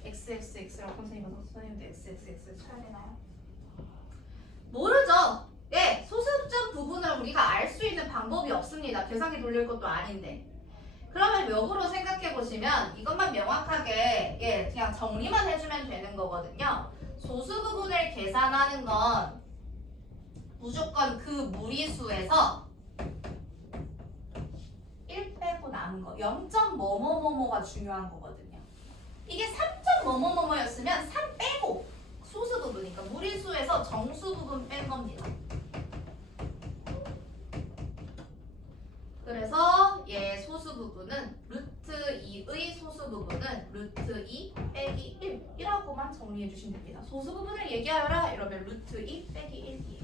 XXX라고 선생님도 XXX 쳐야 되나요? 모르죠. 예, 소수점 부분을 우리가 알 수 있는 방법이 없습니다. 계산기 돌릴 것도 아닌데. 그러면 역으로 생각해 보시면 이것만 명확하게 그냥 정리만 해주면 되는 거거든요. 소수 부분을 계산하는 건 무조건 그 무리수에서 1 빼고 남은 거 0점 뭐뭐뭐뭐가 중요한 거거든요. 이게 3점 뭐뭐뭐뭐였으면 3 빼고 소수 부분이니까 무리수에서 정수 부분 뺀 겁니다. 그래서 소수 부분은 루트 2의 소수 부분은 루트 2 빼기 1이라고만 정리해 주시면 됩니다. 소수 부분을 얘기하여라 이러면 루트 2 빼기 1이에요.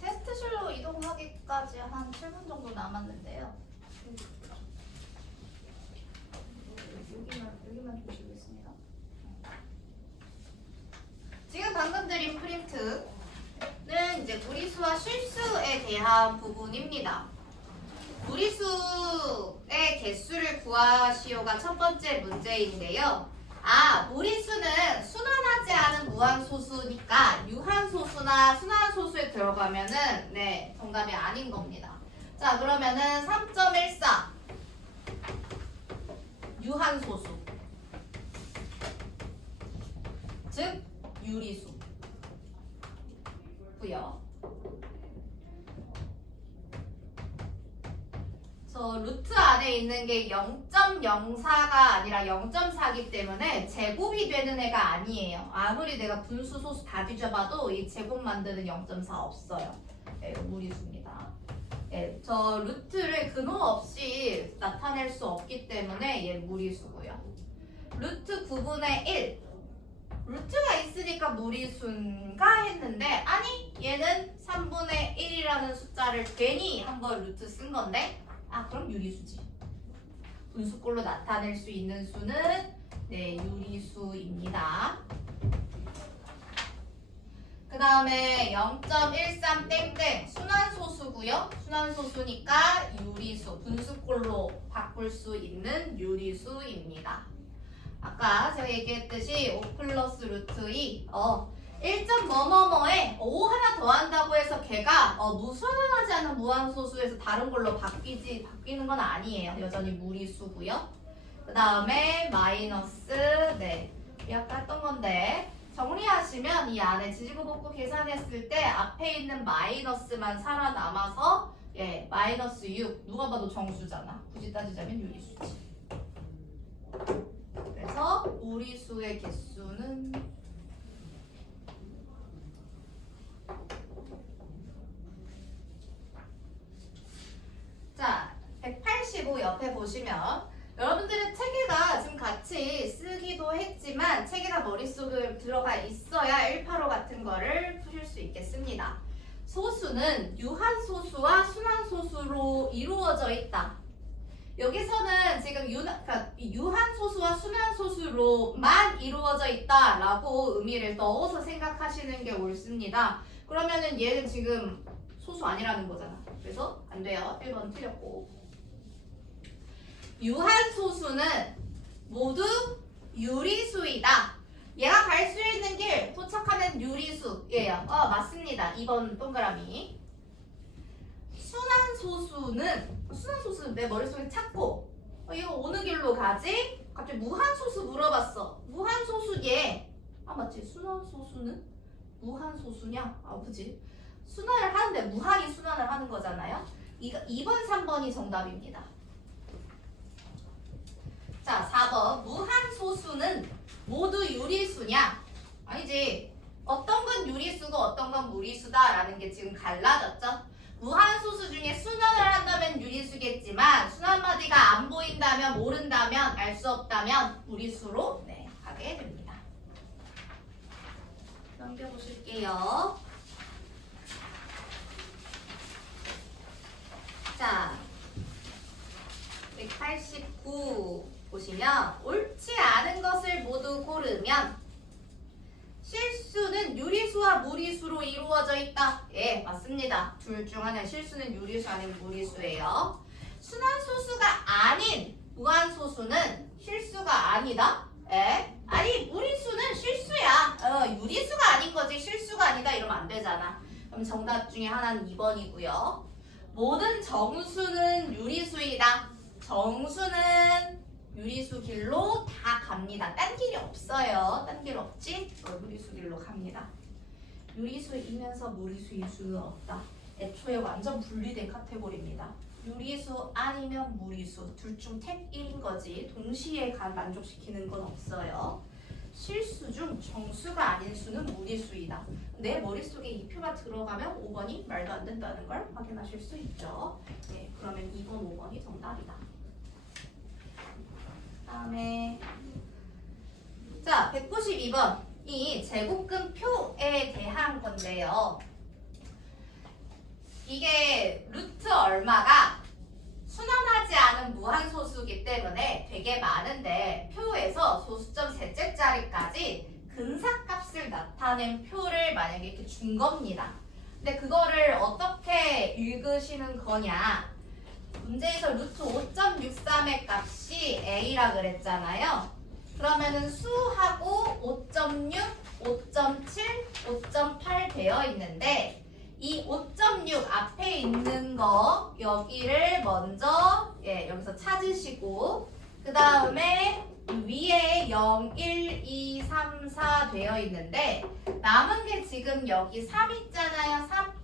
테스트실로 이동하기까지 한 7분 정도 남았는데요. 여기만 보시겠습니다. 지금 방금 드린 프린트는 이제 무리수와 실수에 대한 부분입니다. 무리수의 개수를 구하시오가 첫 번째 문제인데요. 무리수는 순환하지 않은 무한소수니까 유한소수나 순환소수에 들어가면은 정답이 아닌 겁니다. 자, 그러면은 3.14 유한소수 즉 유리수고요. 루트 안에 있는 게 0.04가 아니라 0.4기 때문에 제곱이 되는 애가 아니에요. 아무리 내가 분수, 소수 다 뒤져봐도 이 제곱 만드는 0.4 없어요. 무리수입니다. 저 루트를 근호 없이 나타낼 수 없기 때문에 얘 무리수고요. 루트 9분의 1 루트가 있으니까 무리수인가 했는데 아니 얘는 3분의 1이라는 숫자를 괜히 한번 루트 쓴 건데 그럼 유리수지. 분수꼴로 나타낼 수 있는 수는 유리수입니다. 그 다음에 0.13 땡땡 순환소수고요. 순환소수니까 유리수, 분수꼴로 바꿀 수 있는 유리수입니다. 아까 제가 얘기했듯이 5 플러스 루트 2 1점 뭐뭐뭐에 5 하나 더한다고 해서 걔가 무순환하지 않은 무한소수에서 다른 걸로 바뀌는 건 아니에요. 여전히 무리수고요. 그 다음에 마이너스 우리 아까 했던 건데 정리하시면 이 안에 지지고복부 계산했을 때 앞에 있는 마이너스만 살아남아서 마이너스 6 누가 봐도 정수잖아. 굳이 따지자면 유리수지. 그래서 무리수의 개수는 자 185 옆에 보시면 여러분들은 체계가 지금 같이 쓰기도 했지만 체계가 머릿속에 들어가 있어야 185 같은 거를 푸실 수 있겠습니다. 소수는 유한소수와 순환소수로 이루어져 있다. 여기서는 지금 그러니까 유한소수와 순환소수로만 이루어져 있다라고 의미를 넣어서 생각하시는 게 옳습니다. 그러면은 얘는 지금 소수 아니라는 거잖아. 그래서 안 돼요. 1번 틀렸고. 유한소수는 모두 유리수이다. 얘가 갈 수 있는 길 도착하는 유리수예요. 맞습니다. 2번 동그라미. 순환소수는 내 머릿속에 찾고 이거 어느 길로 가지? 갑자기 무한소수 물어봤어. 무한소수 얘. 맞지? 순환소수는 무한소수냐? 그치? 순환을 하는데 무한히 순환을 하는 거잖아요. 2번, 3번이 정답입니다. 자, 4번. 무한소수는 모두 유리수냐? 아니지. 어떤 건 유리수고 어떤 건 무리수다라는 게 지금 갈라졌죠? 무한소수 중에 순환을 한다면 유리수겠지만 순환마디가 안 보인다면 모른다면 알 수 없다면 무리수로 가게 됩니다. 넘겨보실게요. 자, 189 보시면 옳지 않은 것을 모두 고르면 실수는 유리수와 무리수로 이루어져 있다. 예, 맞습니다. 둘 중 하나 실수는 유리수 아닌 무리수예요. 순환소수가 아닌 무한소수는 실수가 아니다. 예? 아니 무리수는 실수야. 유리수가 아닌 거지 실수가 아니다 이러면 안 되잖아. 그럼 정답 중에 하나는 2번이고요. 모든 정수는 유리수이다. 정수는 유리수 길로 다 갑니다. 딴 길이 없어요. 딴 길 없지? 유리수 길로 갑니다. 유리수이면서 무리수일 수는 없다. 애초에 완전 분리된 카테고리입니다. 유리수 아니면 무리수 둘 중 택 1인 거지 동시에 만족시키는 건 없어요. 실수 중 정수가 아닌 수는 무리수이다. 내 머릿속에 이 표가 들어가면 5번이 말도 안 된다는 걸 확인하실 수 있죠. 네, 그러면 2번, 5번이 정답이다. 다음에 자 192번 이 제곱근 표에 대한 건데요. 이게 루트 얼마가 순환하지 않은 무한소수기 때문에 되게 많은데 표에서 소수점 셋째 자리까지 근사값을 나타낸 표를 만약에 이렇게 준 겁니다. 근데 그거를 어떻게 읽으시는 거냐? 문제에서 루트 5.63의 값이 a라 그랬잖아요. 그러면은 수하고 5.6, 5.7, 5.8 되어 있는데 이 5.6 앞에 있는 거 여기를 먼저 여기서 찾으시고 그 다음에 위에 0, 1, 2, 3, 4 되어 있는데 남은 게 지금 여기 3 있잖아요. 3.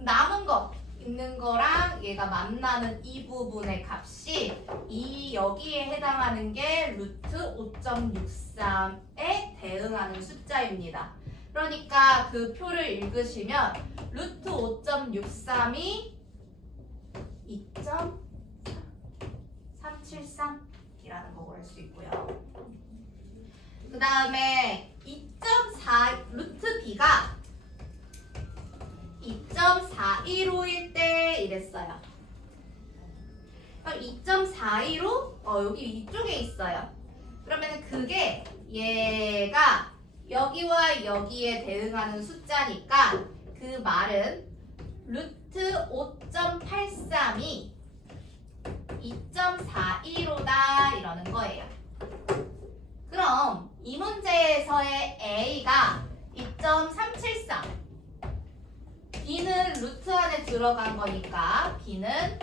남은 거 있는 거랑 얘가 만나는 이 부분의 값이 여기에 해당하는 게 루트 5.63에 대응하는 숫자입니다. 그러니까 그 표를 읽으시면 루트 5.63이 2.373이라는 거 볼 수 있고요. 그 다음에 2.4 루트 b가 2.415일 때 이랬어요. 그럼 2.415 여기 이쪽에 있어요. 그러면 그게 얘가 여기와 여기에 대응하는 숫자니까 그 말은 루트 5.83이 2.415다 이러는 거예요. 그럼 이 문제에서의 A가 2.373 B는 루트 안에 들어간 거니까 B는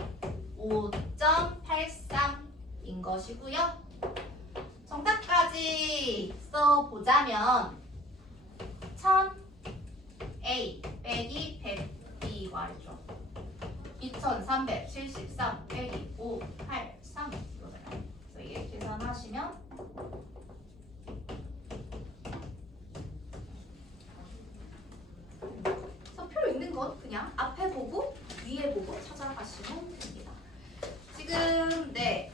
5.83인 것이고요. 정답까지 써보자면 1000A 빼기 100By죠. 2373 빼기 583 이거잖아요. 그래서 얘 계산하시면 표 있는 건 그냥 앞에 보고 위에 보고 찾아가시면 됩니다. 지금 네